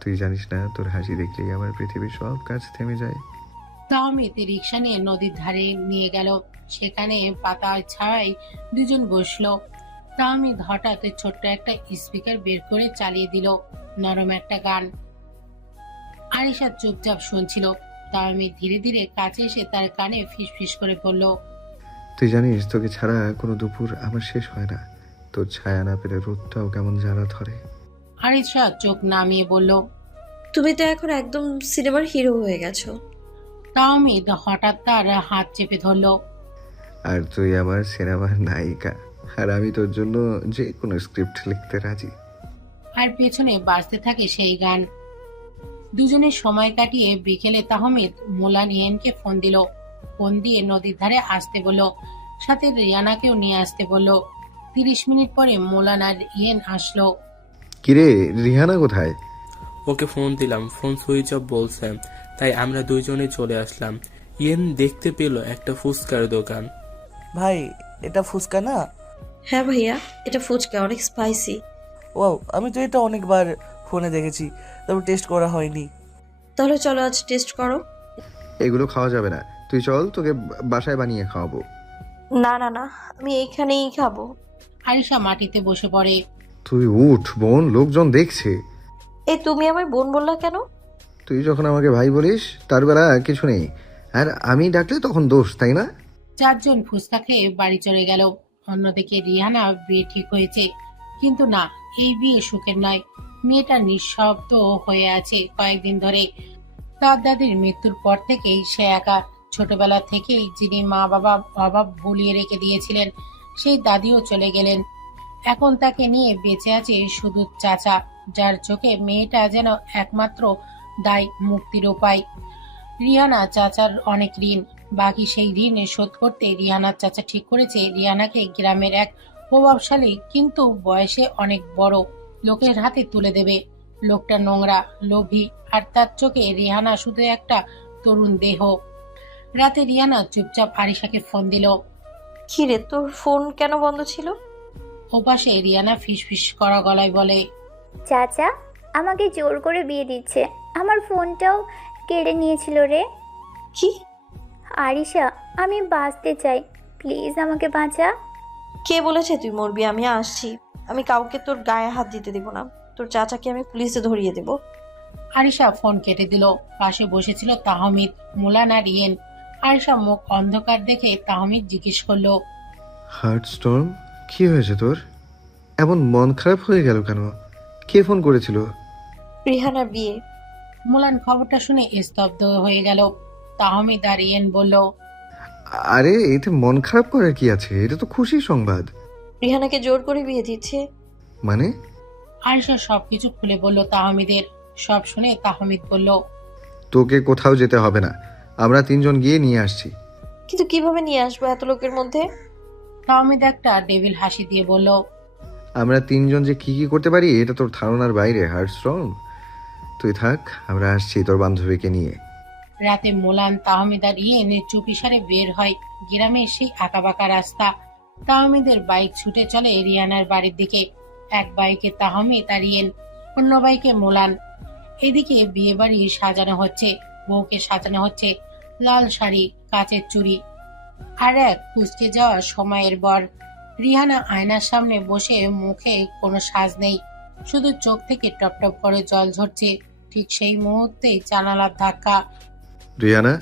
তুই জানিস না, তোর হাসি দেখলেই আমার পৃথিবীর সব কাজ থেমে যায়। তাহমিদ রিক্সা নিয়ে নদীর ধারে নিয়ে গেল, সেখানে পাতার ছায়ায় দুজন বসলো। তাহমিদ হঠাৎ ছোট্ট একটা স্পিকার বের করে চালিয়ে দিল নরম একটা গান। আরিশা চুপচাপ শুনছিল। তাহমিদ ধীরে ধীরে কাছে এসে তার কানে ফিসফিস করে বলল। তুই জানিস তোকে ছাড়া কোনো দুপুর আমার শেষ হয় না, তোর ছায়া না পেলে রোদটাও কেমন জ্বালা ধরে। আরিশা চোখ নামিয়ে বলল। তুমি তো এখন একদম সিনেমার হিরো হয়ে গেছো। তাহমিদ হঠাৎ তার হাত চেপে ধরল। আর তুই আমার সিনেমার নায়িকা, আর আমি তোর জন্য যে কোনো স্ক্রিপ্ট লিখতে রাজি। আর পেছনে বাজতে থাকে সেই গান। দুজনে সময় কাটিয়ে বিকেলে তাহমিদ মোলান ইয়েনকে ফোন দিল। ফোন দিয়ে নদীর ধারে আসতে বলল, সাথে রিয়ানাকেও নিয়ে আসতে বলল। 30 মিনিট পরে মোলান আর ইয়েন আসলো। কিরে, রিহানা কোথায়? ওকে ফোন দিলাম, ফোন সুইচ অফ বলছে, তাই আমরা দুইজনে চলে আসলাম। ইয়েন দেখতে পেল একটা ফুচকার দোকান। ভাই, এটা ফুচকা না? হ্যাঁ ভাইয়া, এটা ফুচকা, অনেক স্পাইসি। ওয়াও, আমি তো এটা অনেকবার ফোনে দেখেছি, তবে টেস্ট করা হয়নি। তাহলে চলো আজ টেস্ট করো। এগুলো খাওয়া যাবে না, তুই চল, তোকে বাসায় বানিয়ে খাওয়াবো। না না না, আমি এইখানেই খাবো। আরিশা মাটিতে বসে পড়ে। তুই উঠ বোন, লোকজন দেখছে। এই তুমি আমায় বোন বললা কেন? তুই যখন আমাকে ভাই বলিস তার বেলা কিছু নেই, আর আমি ডাকলে তখন দোষ, তাই না? চারজন ফুচকা খেয়ে বাড়ি চলে গেল। অন্যদিকে রিহানা বিয়ে ঠিক হয়েছে, কিন্তু না, এই বিয়ে সুখের নয়। মেয়েটা নিঃশব্দ হয়ে আছে কয়েকদিন ধরে। তার দাদির মৃত্যুর পর থেকেই সে একা। ছোটবেলা থেকেই যিনি মা বাবা অভাব ভুলিয়ে রেখে দিয়েছিলেন, সেই দাদিও চলে গেলেন। এখন তাকে নিয়ে বেঁচে আছে শুধু চাচা, যার চোখে মেয়েটা যেন একমাত্র দায় মুক্তির উপায়। রিহানা চাচার অনেক ঋণ, বাকি সেই ঋণ শোধ করতে রিহানার চাচা ঠিক করেছে রিহানাকে গ্রামের এক প্রভাবশালী কিন্তু বয়সে অনেক বড় লোকের হাতে তুলে দেবে। লোকটা নোংরা, লোভী, আর তার চোখে রিহানা শুধু একটা তরুণ দেহ। রাতে রিহানা চুপচাপ আরিশাকে ফোন দিল। কি রে, তোর ফোন কেন বন্ধ ছিল? ওপাশে রিহানা ফিসফিস করা গলায় বলে, চাচা আমাকে জোর করে বিয়ে দিচ্ছে, আমার ফোনটাও কেড়ে নিয়েছিল রে। কি? আরিশা, আমি বাঁচতে চাই, প্লিজ আমাকে বাঁচা। কে বলেছে তুই মরবি? আমি আসছি। আমি কাউকে তোর গায়ে হাত দিতে দিব না। তোর চাচাকে আমি পুলিশে ধরিয়ে দেব। আরিশা ফোন কেটে দিল। পাশে বসেছিল তাহমিদ, মুলান আর ইয়েন। আরিশা মুখ অন্ধকার দেখে তাহমিদ জিজ্ঞেস করলো, হার্ট স্টর্ম, কি হয়েছে তোর? এমন মন খারাপ হয়ে গেল কেন? কে ফোন করেছিল? রিহানার বিয়ে। মুলান খবরটা শুনে স্তব্ধ হয়ে গেল। তাহমিদ আর ইয়েন বলল, আরে এতে মন খারাপ করার কি আছে? এটা তো খুশির সংবাদ। রিহানাকে জোর করে বিয়ে দিচ্ছে। মানে? আরিশা সবকিছু খুলে বলল তাহমিদের। সব শুনে তাহমিদ বলল, তোকে কোথাও যেতে হবে না, আমরা তিনজন গিয়ে নিয়ে আসছি। কিন্তু কিভাবে নিয়ে আসবো এত লোকের মধ্যে? তাহমিদ একটা ডেভিল হাসি দিয়ে বলল, আমরা তিনজন যে কি কি করতে পারি এটা তোর ধারণার বাইরে হার্ট স্টর্ম। তুই থাক, আমরা আসছি তোর বান্ধবীকে নিয়ে। রাতে মুলান, তাহমিদ আর ইয়েন চুপিসারে বের হয় গ্রামের সেই আঁকাবাঁকা রাস্তা। তাহমিদের বাইক ছুটে চলে রিয়ানার বাড়ির দিকে। এক বাইকে তাহমিদ আর ইয়েন, অন্য বাইকে মুলান। এদিকে বিয়ে বাড়ি সাজানো হচ্ছে। বউকে সাজানো হচ্ছে লাল শাড়ি, কাচের চুড়ি, আর এক কুচকে যাওয়া সময়ের বর। রিহানা আয়নার সামনে বসে, মুখে কোনো সাজ নেই, শুধু চোখ থেকে টপ টপ করে জল ঝরছে। ঠিক সেই মুহূর্তে জানালার ধাক্কা। রিয়ানা,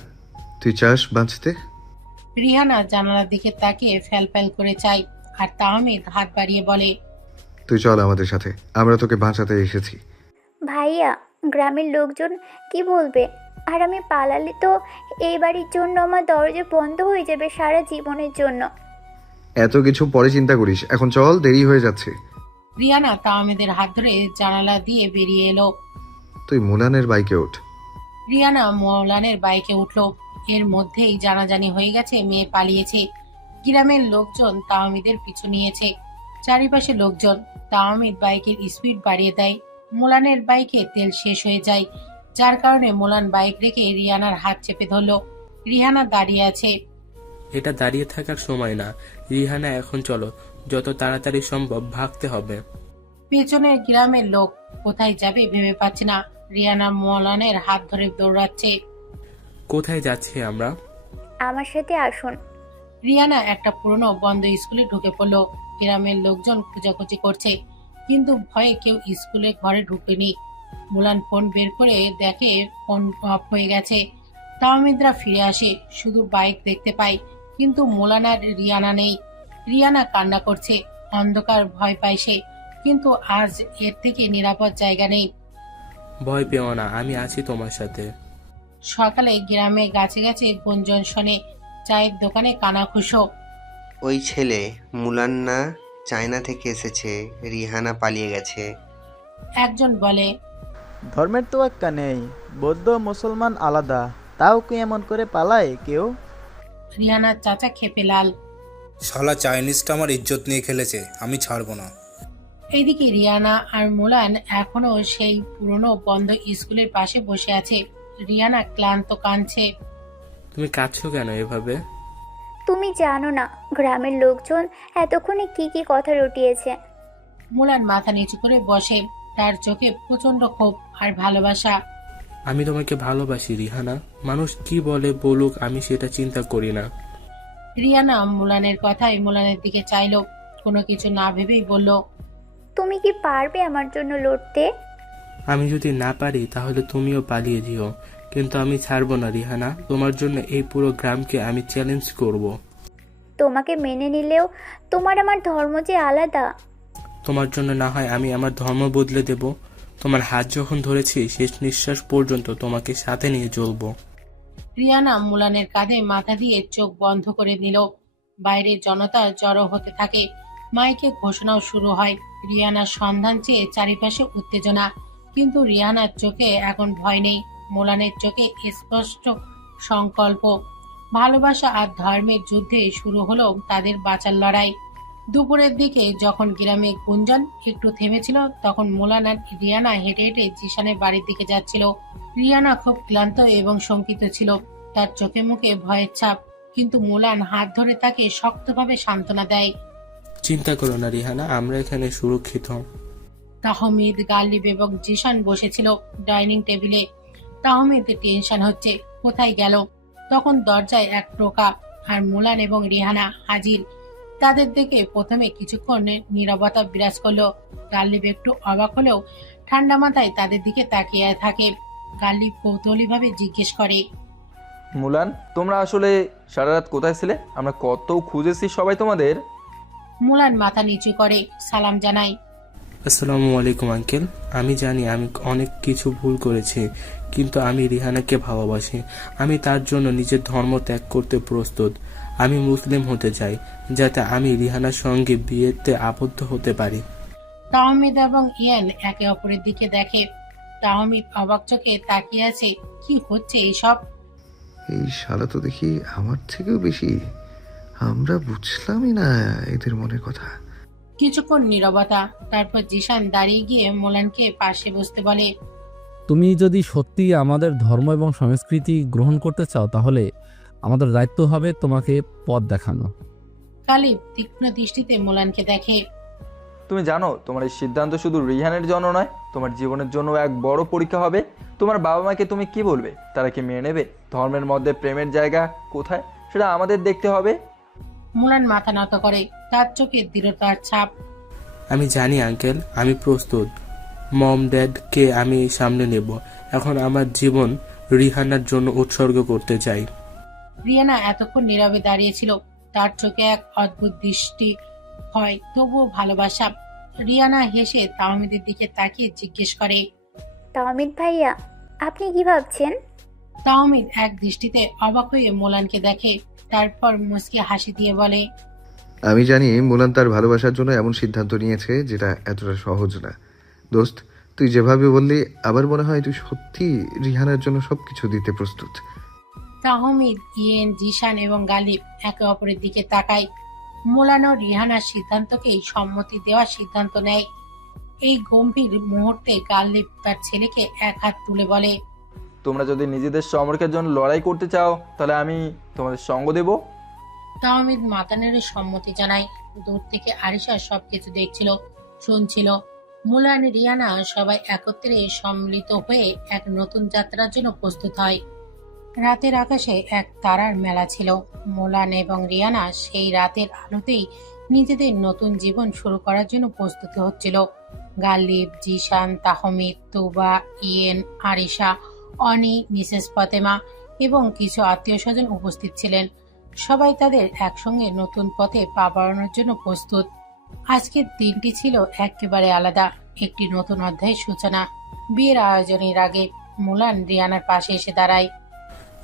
তুই চাস বাঁচতে? রিহানা জানালার দিকে তাকিয়ে ফ্যাল করে চাই, আর তাহমিদ হাত বাড়িয়ে বলে, তুই চল আমাদের সাথে, আমরা তোকে বাঁচাতে এসেছি। ভাইয়া, গ্রামের লোকজন কি বলবে? আর আমি পালালে তো এই বাড়ির জন্য আমার দরজা বন্ধ হয়ে যাবে সারা জীবনের জন্য। এত কিছু পরে চিন্তা করিস, এখন চল, দেরি হয়ে যাচ্ছে। রিহানা তাহমিদের হাত ধরে জানালা দিয়ে বেরিয়ে এলো। তুই মুলানের বাইকে ওঠ। রিহানা মৌলানের বাইকে উঠল। এর মধ্যেই জানাজানি হয়ে গেছে মেয়ে পালিয়েছে। গ্রামের লোকজন তাহমিদের পিছু নিয়েছে। চারিপাশে লোকজন। তাহমিদ বাইকের স্পিড বাড়িয়ে দেয়। মোলানের বাইকে তেল শেষ হয়ে যায়, যার কারণে মোলান বাইক রেখে রিহানার হাত চেপে ধরল। রিহানা দাঁড়িয়ে আছে। এটা দাঁড়িয়ে থাকার সময় না, রিহানা, এখন চলো, যত তাড়াতাড়ি সম্ভব ভাগতে হবে। পেছনের গ্রামের লোক কোথায় যাবে ভেবে পাচ্ছে না। রিহানা মোলানের হাত ধরে দৌড়াচ্ছে। কোথায় যাচ্ছি আমরা? আমার সাথে আসুন। রিহানা একটা পুরনো বন্ধ স্কুলে ঢুকে পড়লো। গ্রামের লোকজন খোঁজাখুঁজি করছে, কিন্তু ভয়ে কেউ স্কুলের ঘরে ঢুকেনি। মুলান ফোন বের করে দেখে ফোন অফ হয়ে গেছে। তাহমিদরা ফিরে আসে, শুধু বাইক দেখতে পায়, কিন্তু মুলান আর রিয়ানা নেই। রিয়ানা কান্না করছে, অন্ধকার ভয় পায় সে, কিন্তু আজ এর থেকে নিরাপদ জায়গা নেই। ভয় পেও না, আমি আছি তোমার সাথে। সকালে গ্রামে গাছে গাছে গুঞ্জন শোনে, চায়ের দোকানে কানাঘুষো। ওই ছেলে মুলান না, চায়না থেকে এসেছে, রিহানা পালিয়ে গেছে। একজন বলে, ধর্মের তোয়াক্কা নেই, বৌদ্ধ মুসলমান আলাদা, তাও কি এমন করে পালায় কেউ? রিহানার চাচা খেপে লাল। শালা চাইনিজটা আমার ইজ্জত নিয়ে খেলেছে, আমি ছাড়বো না। এইদিকে রিয়ানা আর মুলান এখনো সেই পুরনো বন্ধ স্কুলের পাশে বসে আছে। রিয়ানা ক্লান্ত কাঁদছে। তুমি কাঁদছো কেন এভাবে? তুমি জানো না গ্রামের লোকজন এতক্ষণে কি কি কথা রটিয়েছে। মুলান মাথা নিচু করে বসে, তার চোখে প্রচন্ড ক্ষোভ আর ভালোবাসা। আমি তোমাকে ভালোবাসি রিহানা, মানুষ কি বলে বলুক, আমি সেটা চিন্তা করি না। রিয়ানা মুলানের কথায় মুলানের দিকে চাইলো, কোনো কিছু না ভেবেই বলল, তুমি কি পারবে আমার জন্য লড়তে? আমি যদি না পারি তাহলে তুমিও পালিয়ে যেও, কিন্তু আমি ছাড়বো না রিহানা। তোমার জন্য এই পুরো গ্রামকে আমি চ্যালেঞ্জ করব। তোমাকে মেনে নিলেও তোমার আমার ধর্ম যে আলাদা। তোমার জন্য না হয় আমি আমার ধর্ম বদলে দেব। তোমার হাত যখন ধরেছি শেষ নিঃশ্বাস পর্যন্ত তোমাকে সাথে নিয়ে চলবো। রিয়ানা মুলানের কাঁধে মাথা দিয়ে চোখ বন্ধ করে নিল। বাইরে জনতা জড়ো হতে থাকে, মাইকে ঘোষণাও শুরু হয়। রিয়ানার সন্ধান চেয়ে চারিপাশে উত্তেজনা, কিন্তু রিয়ানার চোখে এখন ভয় নেই, মুলানের চোখে স্পষ্ট সংকল্প। ভালোবাসা আর ধর্মের যুদ্ধে শুরু হলো তাদের বাঁচার লড়াই। দুপুরের দিকে যখন গ্রামে গুঞ্জন একটু থেমেছিল, তখন মুলান আর রিয়ানা হেঁটে হেঁটে জিশানের বাড়ির দিকে যাচ্ছিল। রিয়ানা খুব ক্লান্ত এবং শঙ্কিত ছিল, তার চোখে মুখে ভয়ের ছাপ, কিন্তু মুলান হাত ধরে তাকে শক্তভাবে সান্ত্বনা দেয়। চিন্তা করো না রিহানা, আমরা এখানে সুরক্ষিত। তাহমিদ, গালিব এবং জিশান বসেছিল ডাইনিং টেবিলে। তাহমিদ টেনশন হচ্ছে, কোথায় গেল। তখন দরজায় এক টোকা, আর মুলান এবং রিহানা হাজির। তাদের দেখে প্রথমে কিছুক্ষণ নীরবতা বিরাজ করলো। গালিব একটু অবাক হলেও ঠান্ডা মাথায় তাদের দিকে তাকিয়ে থাকে। গালিব কৌতূহলী জিজ্ঞেস করে, মুলান, তোমরা আসলে সারা রাত কোথায় ছিলে? আমরা কত খুঁজেছি সবাই তোমাদের। মুলান মাথা নিচু করে সালাম জানায়। আসসালামু আলাইকুম আঙ্কেল। আমি জানি আমি অনেক কিছু ভুল করেছি, কিন্তু আমি রিহানাকে ভালোবাসি। আমি তার জন্য নিজের ধর্ম ত্যাগ করতে প্রস্তুত। আমি মুসলিম হতে চাই, যাতে আমি রিহানার সঙ্গে বিয়েতে আবদ্ধ হতে পারি। তাহমিদ এবং ইয়ান একে অপরের দিকে দেখে। তাহমিদ অবাক চোখে তাকিয়ে আছে, কি হচ্ছে এইসব? এই শালা তো দেখি আমার থেকেও বেশি। আমরা বুঝলামই না এদের মনের কথা। কিছুক্ষণ নীরবতা, তারপর জিশান দাঁড়িয়ে গিয়ে মুলানকে পাশে বসতে বলে, তুমি যদি সত্যি আমাদের ধর্ম এবং সংস্কৃতি গ্রহণ করতে চাও, তাহলে আমাদের দায়িত্ব হবে তোমাকে পথ দেখানো। গালিব তীক্ষ্ণ দৃষ্টিতে মুলানকে দেখে। তুমি জানো তোমার এই সিদ্ধান্ত শুধু রিহানের জন্য নয়, তোমার জীবনের জন্য এক বড় পরীক্ষা হবে। তোমার বাবা মাকে তুমি কি বলবে? তারা কি মেনে নেবে? ধর্মের মধ্যে প্রেমের জায়গা কোথায় সেটা আমাদের দেখতে হবে। মুলান মাথা নত করে, তার চোখে দৃঢ়তার ছাপ। আমি জানি আঙ্কেল, আমি প্রস্তুত। মম ড্যাডকে আমি সামনে নেব। এখন আমার জীবন রিহানার জন্য উৎসর্গ করতে চাই। রিয়ানা এতক্ষণ নীরবে দাঁড়িয়েছিল, তার চোখে এক অদ্ভুত দৃষ্টি, হয় তবুও ভালোবাসা। রিয়ানা হেসে তাহমিদের দিকে তাকিয়ে জিজ্ঞেস করে, তাহমিদ ভাইয়া, আপনি কি ভাবছেন? তাহমিদ এক দৃষ্টিতে অবাক হয়ে মুলানকে দেখে, তারপর মুচকি হাসি দিয়ে বলে, আমি জানি মুলান তার ভালোবাসার জন্য এমন সিদ্ধান্ত নিয়েছে যেটা এতটা সহজ না। দোস্ত, তুই যেভাবে বললি, আবার মনে হয় তুই সত্যি রিহানার জন্য সবকিছু দিতে প্রস্তুত। তাহমিদ, ইয়েন, জিশান এবং গালিব একে অপরের দিকে তাকায়। মুলান ও রিহানার সিদ্ধান্তকেই সম্মতি দেওয়ার সিদ্ধান্ত নেয়। এই গম্ভীর মুহূর্তে গালিব তার ছেলেকে এক হাত তুলে বলে, তোমরা যদি নিজেদের সম্পর্কের জন্য লড়াই করতে চাও, তাহলে আমি তোমাদের সঙ্গ দেব। তাহমিদ মাথা নেড়ে সম্মতি জানায়। দূর থেকে আরিশা সবকিছু দেখছিল, শুনছিল। মুলান, রিয়ানা সবাই একত্রে সম্মিলিত হয়ে এক নতুন যাত্রার জন্য প্রস্তুত হয়। রাতের আকাশে এক তারার মেলা ছিল। মুলান এবং রিয়ানা সেই রাতের আলোতেই নিজেদের নতুন জীবন শুরু করার জন্য প্রস্তুতি হচ্ছিল। গালিব, জিশান, তাহমিদ, তুবা, ইয়েন, আরিশা, অনি, মিসেস ফাতেমা এবং কিছু আত্মীয় স্বজন উপস্থিত ছিলেন। সবাই তাদের একসঙ্গে নতুন পথে পা বাড়ানোর জন্য প্রস্তুত। আজকের দিনটি ছিল একেবারে আলাদা, একটি নতুন অধ্যায়ের সূচনা। বিয়ের আয়োজনের আগে মুলান রিয়ানার পাশে এসে দাঁড়ায়।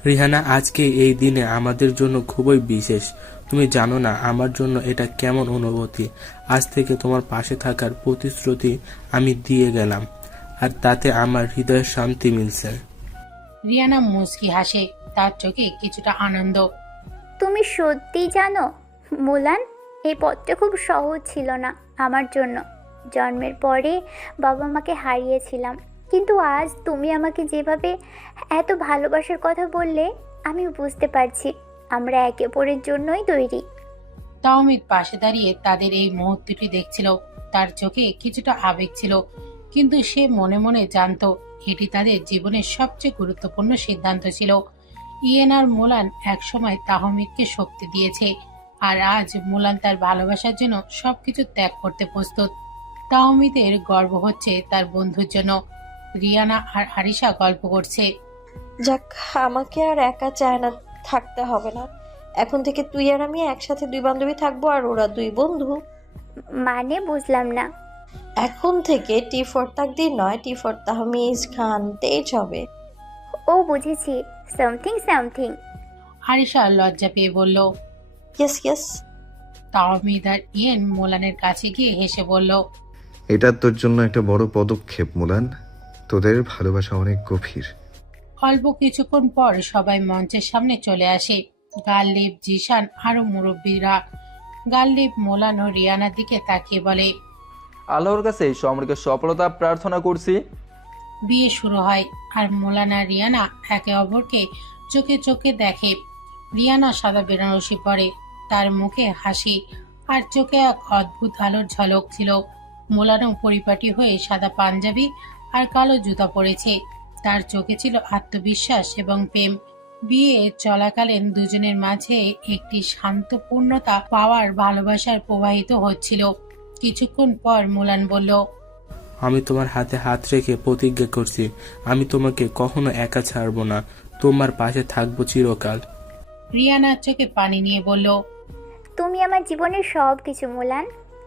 রিহানা, আজকে এই দিনে আমাদের জন্য খুবই বিশেষ। তুমি জানো না আমার জন্য এটা কেমন অনুভূতি। আজ থেকে তোমার পাশে থাকার প্রতিশ্রুতি আমি দিয়ে গেলাম, আর তাতে আমার হৃদয়ের শান্তি মিলছে। রিয়ানা মুচকি হাসে, তার চোখে কিছুটা আনন্দ। তুমি সত্যি জানো মুলান, এই পথটা খুব সহজ ছিল না আমার জন্য। জন্মের পরে বাবা মাকে হারিয়েছিলাম, কিন্তু আজ তুমি আমাকে যেভাবে এত ভালোবাসার কথা বললে, আমি বুঝতে পারছি আমরা একে অপরের জন্যই তৈরি। তাহমিদ পাশে দাঁড়িয়ে তাদের এই মুহূর্তটি দেখছিল, তার চোখে কিছুটা আবেগ ছিল, কিন্তু সে মনে মনে জানতো এটি তাদের জীবনের সবচেয়ে গুরুত্বপূর্ণ সিদ্ধান্ত ছিল। ইয়েন আর মোলান একসময় তাহমিদকে শক্তি দিয়েছে, আর আজ মোলান তার ভালোবাসার জন্য সবকিছু ত্যাগ করতে প্রস্তুত। তাহমিদের গর্ব হচ্ছে তার বন্ধুর জন্য। রিয়ানা আর আরিশা গল্প করছে। যাক, আমাকে আর একা চায় না, থাকতে হবে না। এখন থেকে তুই আর আমি একসাথে 2 বান্ধবী থাকবো, আর ওরা 2 বন্ধু। মানে বুঝলাম না। এখন থেকে টি ফর তাকদির নয়, টি ফর তাহমিজ খান তেজ হবে। ও বুঝেছি, সামথিং সামথিং। আরিশা লজ্জা পেয়ে বলল। Yes yes. তাহমিদ আর ইয়েন মোলানের কাছে গিয়ে হেসে বলল, এটা তোর জন্য একটা বড় পদক্ষেপ মুলান। তোদের ভালোবাসা অনেক গভীর। অল্প কিছুক্ষণ পর সবাই মঞ্চের সামনে চলে আসে। গাল্লিব, জিশান আরো মুরব্বীরা। গাল্লিব মোলান ও রিয়ানার দিকে তাকিয়ে বলে, আল্লাহর কাছে সমরকে সফলতা প্রার্থনা করছি। বিয়ে শুরু হয় আর মোলান আর রিয়ানা একে অপরকে চোখে চোখে দেখে। রিয়ানা সাদা বেনারসি পরে, তার মুখে হাসি আর চোখে এক অদ্ভুত আলোর ঝলক ছিল। মোলানও পরিপাটি হয়ে সাদা পাঞ্জাবি আর কালো জুতা পরেছে। তার চোখে ছিল আত্মবিশ্বাস এবং প্রেম। বিয়ে চলাকালীন দুজনের মাঝে একটি শান্তপূর্ণতা পাওয়ার ভালোবাসার প্রবাহিত হচ্ছিল। কিছুক্ষণ পর মোলান বলল, আমি তোমার হাতে হাত রেখে প্রতিজ্ঞা করছি, আমি তোমাকে কখনো একা ছাড়বো না, তোমার পাশে থাকবো চিরকাল। রিয়ানার চোখে পানি নিয়ে বলল, তুমি আমার জীবনের সব কিছু মোলান।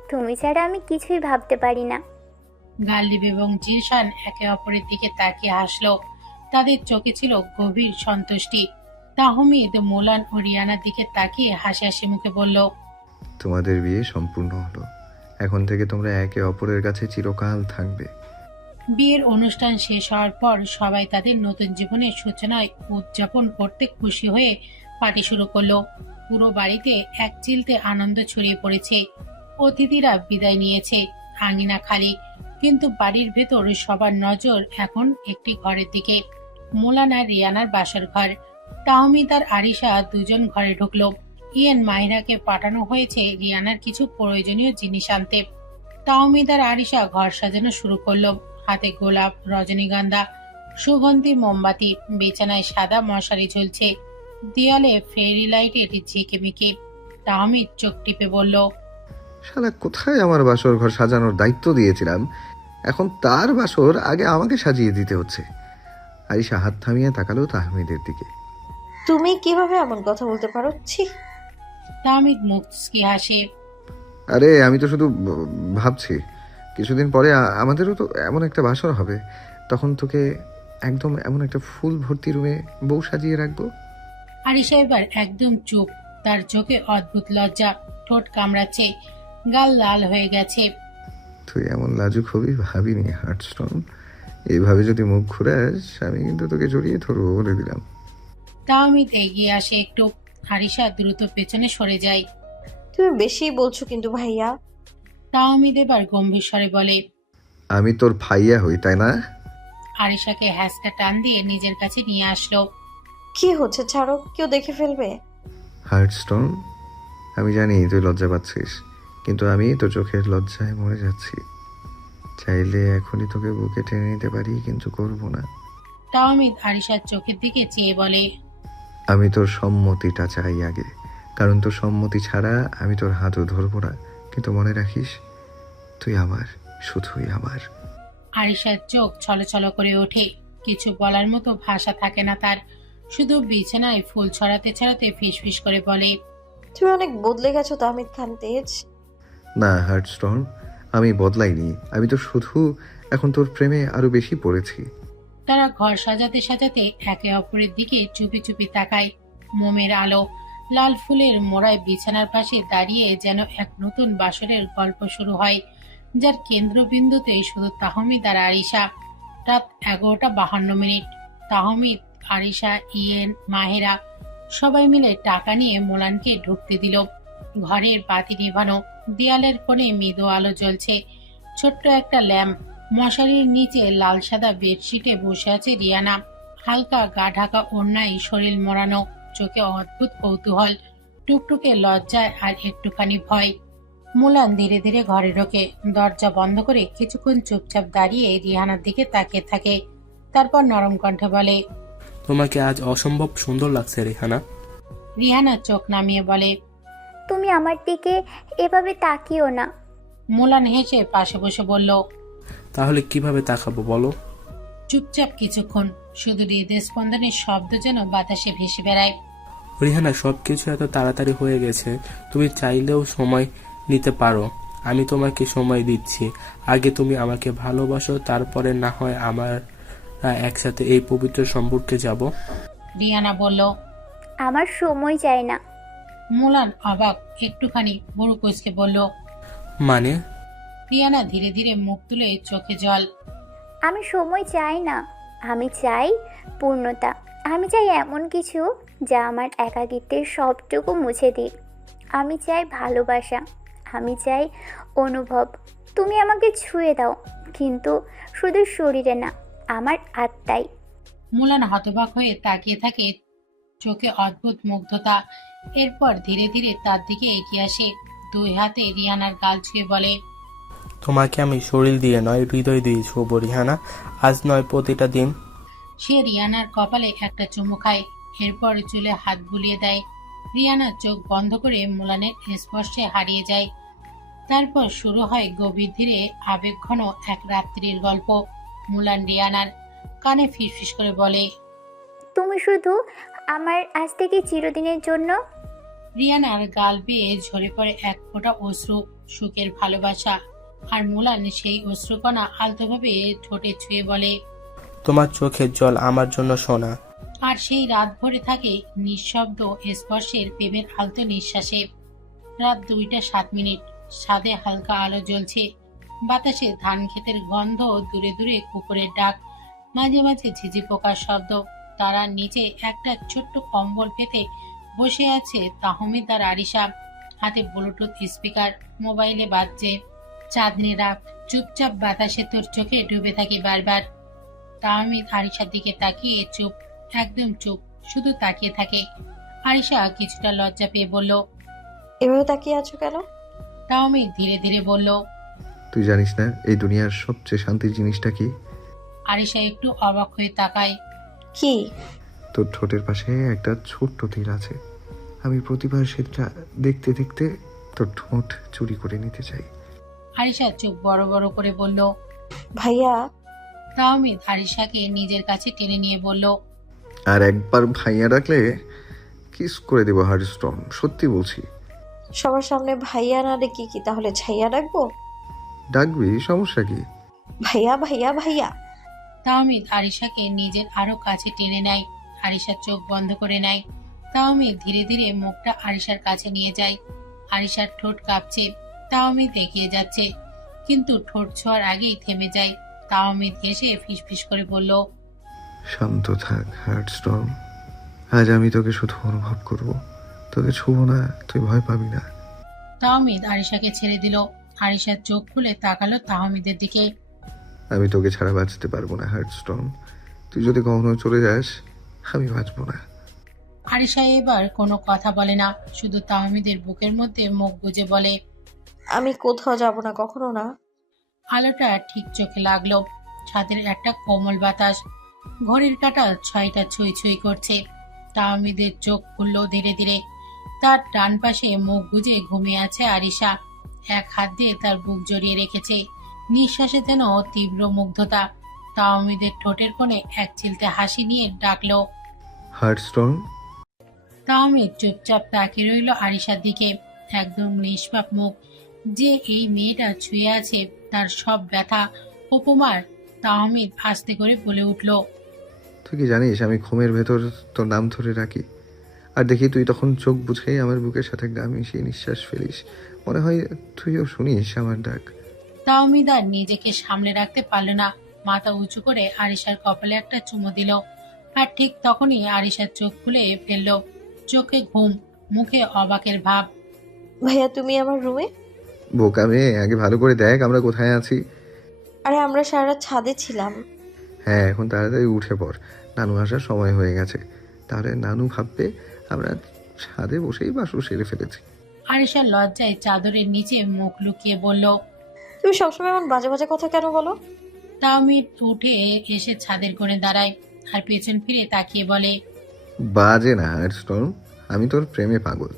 তুমি ছাড়া আমি কিছুই ভাবতে পারি না। গাল্লিব এবং জিশান একে অপরের দিকে তাকিয়ে হাসলো। তাদের চোখে ছিল গভীর সন্তুষ্টি। তাহমিদ মোলান ও রিয়ানার দিকে তাকিয়ে হাসি হাসি মুখে বলল, তোমাদের বিয়ে সম্পূর্ণ হলো। এখন থেকে তোমরা একে অপরের কাছে চিরকাল থাকবে। বিয়ের অনুষ্ঠান শেষ হওয়ার পর সবাই তাদের নতুন জীবনের সূচনায় উদযাপন করতে খুশি হয়ে পার্টি শুরু করলো। পুরো বাড়িতে এক চিলতে আনন্দ ছড়িয়ে পড়েছে। অতিথিরা বিদায় নিয়েছে, আঙিনা খালি, কিন্তু বাড়ির ভেতর সবার নজর এখন একটি ঘরের দিকে, মোলান আর রিয়ানার বাসার ঘর। তাহমিদ আর আরিশা দুজন ঘরে ঢুকলো। ইয়েন মাহিরাকে পাঠানো হয়েছে রিয়ানার কিছু প্রয়োজনীয় জিনিস আনতে। তাহমিদ আর আরিশা ঘর সাজানো শুরু করলো। হাতে গোলাপ, রজনীগন্ধা, সুগন্ধি মোমবাতি, বিছানায় সাদা মশারি ঝুলছে, দেয়ালে ফেরি লাইটের ঝিকিমিকি। তাহমিদ চোখ টিপে বলল, শালা কোথায় আমার বাসর ঘর সাজানোর দায়িত্ব দিয়েছিলাম, এখন তার বাসর আগে আমাকে সাজিয়ে দিতে হচ্ছে। আরিশা হাত থামিয়ে তাকালো তাহমিদের দিকে। তুমি কিভাবে এমন কথা বলতে পারো? ছি। তাহমিদ মুচকি হাসে। আরে আমি তো শুধু ভাবছি, কিছুদিন পরে আমাদেরও তো এমন একটা বাসর হবে, তখন তোকে একদম এমন একটা ফুল ভর্তি রুমে বউ সাজিয়ে রাখবো। আরিশা এবার একদম চুপ। তার চোখে অদ্ভুত লজ্জা, ঠোঁট কামড়াচ্ছে, গাল লাল হয়ে গেছে। তুই এমন লাজুক হবি ভাবিনি হার্টস্টোন। এইভাবে যদি মুখ ঘুরাস আমি কিন্তু তোকে জড়িয়ে ধরবো বলে দিলাম। তাহমিদ এগিয়ে আসে একটু। আরিশা দ্রুত পেছনে সরে যায়। তুমি বেশি বলছো কিন্তু ভাইয়া। তাহমিদ এবার গম্ভীর স্বরে বলে, আমি তোর ভাইয়া হই তাই না? আরিশাকে হ্যাঁচকা টান দিয়ে নিজের কাছে নিয়ে আসলো। কি হচ্ছে? ছাড়ো, কেউ দেখে ফেলবে। হার্টস্টোন, আমি জানি তুই লজ্জা পাচ্ছিস, কিন্তু আমি তোর চোখের লজ্জায় মরে যাচ্ছি। চাইলে এখনই তোকে বুকে টেনে নিতে পারি, কিন্তু করবো না। তাহমিদ আরিশার চোখের দিকে চেয়ে বলে, আমি তোর সম্মতিটা চাই আগে, কারণ তোর সম্মতি ছাড়া আমি তোর হাতও ধরবো না। কিন্তু মনে রাখিস, তুই আমার, শুধুই আমার। আরিশার চোখ ছলছল করে ওঠে। কিছু বলার মতো ভাষা থাকে না তার, শুধু বিছানায় ফুল ছড়াতে ছড়াতে ফিসফিস করে বলে, তুমি অনেক বদলে গেছো তাহমিদ খান তেজ। না হার্টস্টোন, আমি বদলাইনি, আমি তো শুধু এখন তোর প্রেমে আরো বেশি পড়েছি। তারা ঘর সাজাতে সাজাতে একে অপরের দিকে চুপি চুপি তাকায়। মোমের আলো, লাল ফুলের মোড়ায় বিছানার পাশে দাঁড়িয়ে যেন এক নতুন বাসরের গল্প শুরু হয়, যার কেন্দ্রবিন্দুতে শুধু তাহমিদ আর আরিশা। রাত 11:52। তাহমিদ, আরিশা, ইয়েন, মাহেরা সবাই মিলে টাকা নিয়ে মোলানকে ঢুকতে দিল। ঘরের বাতি নিভানো, দেয়ালের কোণে মৃদু আলো জ্বলছে, ছোট্ট একটা ল্যাম্প। মশারির নিচে লাল সাদা বেডশিটে বসে আছে রিয়ানা, হালকা গা ঢাকা ওড়নায় শরীর মোড়ানো, চোখে অদ্ভুত কৌতূহল, টুকটুকে লজ্জায় আর একটুখানি ভয়। মোলান ধীরে ধীরে ঘরে ঢোকে, দরজা বন্ধ করে কিছুক্ষণ চুপচাপ দাঁড়িয়ে রিহানার দিকে তাকিয়ে থাকে। তারপর নরম কণ্ঠে বলে, তোমাকে আজ অসম্ভব সুন্দর লাগছে রিহানা। রিহানা চোখ নামিয়ে বলে। তুমি আমার দিকে এভাবে তাকিও না। মুলান হেসে পাশে বসে বলল। তাহলে কিভাবে তাকাবো বলো? চুপচাপ কিছুক্ষণ, শুধু হৃদস্পন্দনের শব্দ যেন বাতাসে ভেসে বেড়ায়। রিহানা, সবকিছু এত তাড়াতাড়ি হয়ে গেছে, তুমি চাইলেও সময় নিতে পারো। আমি তোমাকে সময় দিচ্ছি। আগে তুমি আমাকে ভালোবাসো, তারপরে না হয় আমরা একসাথে এই পবিত্র সম্পর্কে যাব। রিহানা বলল। আমার সময় চাই না। মুলান অবাক, একটুখানি বুড়ো কুচকে বলল। মানে? রিহানা ধীরে ধীরে মুখ তুলে চোখে জল। আমি সময় চাই না, আমি চাই পূর্ণতা। আমি চাই এমন কিছু যা আমার একাকিত্বের সবটুকু মুছে দিক। আমি চাই ভালোবাসা, আমি চাই অনুভব। তুমি আমাকে ছুঁয়ে দাও, কিন্তু শুধু শরীরে না, আমার আত্মায়। মুলান হতবাক হয়ে তাকিয়ে থাকে, চোখে অদ্ভুত মুগ্ধতা। এরপর ধীরে ধীরে তার দিকে এগিয়ে আসে, দুই হাতে রিহানার গাল ছুঁয়ে বলে। তোমাকে আমি শরীর দিয়ে নয়, হৃদয় দিয়ে ছুঁবো রিহানা, আজ নয় প্রতিটা দিন। সে রিহানার কপালে একটা চুমু খায়, এরপর চুলে হাত বুলিয়ে দেয়। রিহানা চোখ বন্ধ করে মুলানের স্পর্শে হারিয়ে যায়। তারপর শুরু হয় গভীর ধীরে আবেগঘন এক রাত্রির গল্প। মুলান রিহানার কানে ফিসফিস করে বলে। তুমি শুধু আমার আজ থেকে চিরদিনের জন্য। রিহানার গাল বেয়ে ঝরে পড়ে এক ফোঁটা অশ্রু, সুখের ভালোবাসা। আর মুলান সেই অশ্রুকণা আলতোভাবে ঠোঁটে ছুঁয়ে বলে। তোমার চোখের জল আমার জন্য সোনা। আর সেই রাত ভরে থাকে নিঃশব্দ স্পর্শের প্রেমের আলতো নিঃশ্বাসে। রাত 2:07, ছাদে হালকা আলো জ্বলছে, বাতাসে ধান ক্ষেতের গন্ধ, দূরে দূরে কুকুরের ডাক, মাঝে মাঝে ঝিঝি পোকার শব্দ। তারার নিচে একটা ছোট্ট কম্বল পেতে বসে আছে তাহমিদ আর আরিশা, হাতে ব্লুটুথ স্পিকার, মোবাইলে বাজছে চাঁদনি রাত। চুপচাপ বাতাসে তোর চোখে ডুবে থাকি বারবার। তাহমিদ আরিশার দিকে তাকিয়ে চুপ, একদম চুপ, শুধু তাকিয়ে থাকে। আরিশা কিছুটা লজ্জা পেয়ে বলল। এভাবে তাকিয়ে আছো কেন? তাহমিদ ধীরে ধীরে বলল। তুই জানিস না এই দুনিয়ার সবচেয়ে শান্তির জিনিসটা কি? আরিশা একটু অবাক হয়ে তাকায়। কি? তোর ঠোঁটের পাশে একটা ছোট্ট তিল আছে। আমি প্রতিবার সেটা দেখতে দেখতে তোর ঠোঁট চুরি করে নিতে চাই। আরিশা চোখ বড় বড় করে বলল। ভাইয়া। তাহমিদ আরিশাকে নিজের কাছে টেনে নিয়ে বলল। আর একবার ভাইয়া ডাকলে কিস করে দেবো হার্ডস্টোন, সত্যি বলছি। সবার সামনে ভাইয়া না ডেকে কি তাহলে ছাইয়া ডাকবো? ডাকবি, সমস্যা কি? ভাইয়া ভাইয়া ভাইয়া। তাহমিদ আরিশাকে নিজের আরো কাছে টেনে নেয়। আরিশা চোখ বন্ধ করে নেয়। তাহমিদ ধীরে ধীরে মুখটা আরিশার কাছে নিয়ে যায়। আরিশার ঠোঁট কাঁপছে। তাহমিদ এগিয়ে যাচ্ছে, কিন্তু ঠোঁট ছোঁয়ার আগেই থেমে যায়। তাহমিদ হেসে ফিসফিস করে বলল। শান্ত থাক হার্ডস্টোন, আজ আমি তোকে শুধু অনুভব করব, তোকে ছুবো না, তুই ভয় পাবি না। তাহমিদ আরিশাকে ছেড়ে দিল। আরিশার চোখ খুলে তাকালো তাহমিদের দিকে। আমি তোকে ছাড়া বাঁচতে পারবো না হার্ডস্টোন, তুই যদি কখনো চলে যাস আমি বাঁচবো না। আরিশা এবার কোনো কথা বলে না, শুধু তাহমিদের বুকের মধ্যে মুখ গুজে বলে। আমি কোথাও যাব না, কখনো না। আলোটা ঠিক চোখে লাগলো, ছাদের একটা কোমল বাতাস, ঘড়ির কাঁটা 6টা ছুঁই ছুঁই করছে। তাহমিদের চোখ খুললো ধীরে ধীরে। তার ডান পাশে মুখ গুজে ঘুমিয়ে আছে আরিশা, এক হাত দিয়ে তার বুক জড়িয়ে রেখেছে। নিঃশ্বাসে যেন তীব্র মুগ্ধতা। তাহমিদের ঠোঁটের কোণে এক চিলতে হাসি নিয়ে ডাকলো। হার্ডস্টোন। তাহমিদ চুপচাপ তাকিয়ে রইল আরিশার দিকে, একদম নিষ্পাপ মুখ। যে এই মেয়েটা ছুঁয়ে আছে তার সব ব্যথা উপমার। তাহমিদ আস্তে করে বলে উঠল। তুই কি জানিস আমি ঘুমের ভেতর তোর নাম ধরে রাখি, আর দেখি তুই তখন চোখ বুঝে আমার বুকের সাথে গা মিশিয়ে নিঃশ্বাস ফেলিস, মনে হয় তুইও শুনিস আমার ডাক। তাহমিদ আর নিজেকে সামলে রাখতে পারল না, মাথা উঁচু করে আরিশার কপালে একটা চুমু দিল। আর ঠিক তখনই আরিশার চোখ খুলে ফেলল, চোখে ঘুম, মুখে অবাকের ভাব। ভাইয়া তুমি আমার রুমে? বোকা মেয়ে, আগে ভালো করে দেখ আমরা কোথায় আছি। আরে আমরা সারা রাত ছাদে ছিলাম। হ্যাঁ, এখন তাড়াতাড়ি উঠে পড়, নানু আসার সময় হয়ে গেছে, তাহলে নানু ভাববে আমরা ছাদে বসেই বাসু সেরে ফেলেছি। আরিশা লজ্জায় চাদরের নিচে মুখ লুকিয়ে বলল। তুমি সবসময় এমন বাজে বাজে কথা কেন বলো? তাহমিদ উঠে এসে ছাদের কোণে দাঁড়ায়। আর পেছন ফিরে তাকিয়ে বলে, বাজে না হার্টস্টর্ম, আমি তোর প্রেমে পাগল।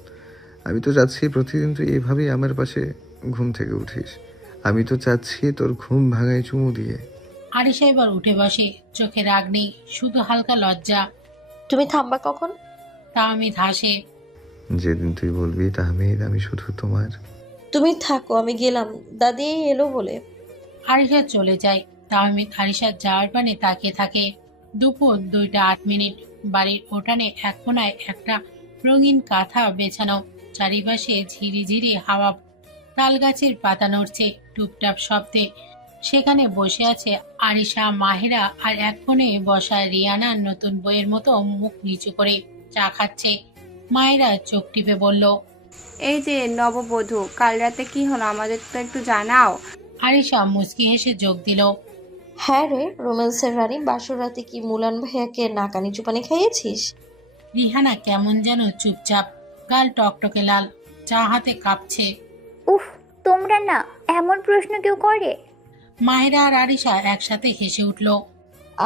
আমি তো চাচ্ছি প্রতিদিন তুই এভাবেই আমার পাশে ঘুম থেকে উঠিস। আমি তো চাচ্ছি তোর ঘুম ভাঙায় চুমু দিয়ে। আরিশা এবার উঠে বসে, চোখে রাগ নেই, শুধু হালকা লজ্জা। তুমি থামবা কখন? তাহমিদ হাসে। যেদিন তুই বলবি তাহমিদ আমি শুধু তোমার। তুমি থাকো, আমি গেলাম, দাদি এলো বলে। আরিশা চলে যায়। তাহমিদ আরিশার যাওয়ার পানে তাকিয়ে থাকে। দুপুর 2:08। বাড়ির উঠানে এক কোনায় একটা রঙিন কাঁথা বেছানো, চারিপাশে ঝিরিঝিরি হাওয়া, তাল গাছের পাতা নড়ছে টুপটাপ শব্দে। সেখানে বসে আছে আরিশা, মাহিরা, আর এক কোণে বসা রিয়ানা নতুন বইয়ের মতো মুখ নিচু করে চা খাচ্ছে। মাহিরা চোখ টিপে বলল, এই যে নববধূ, কাল রাতে কি হলো আমাদের তো একটু জানাও। আরিশা মুচকি হেসে যোগ দিল, হ্যাঁ রে রোম্যান্সের রানী, বাসর রাতে কি মুলান ভাইয়াকে নাকানি চুপানি খাইয়েছিস? রিহানা কেমন যেন চুপচাপ, গাল টকটকে লাল, চা হাতে কাঁপছে। উফ, তোমরা না এমন প্রশ্ন কেউ করে? মাহিরা আর আরিশা একসাথে হেসে উঠল।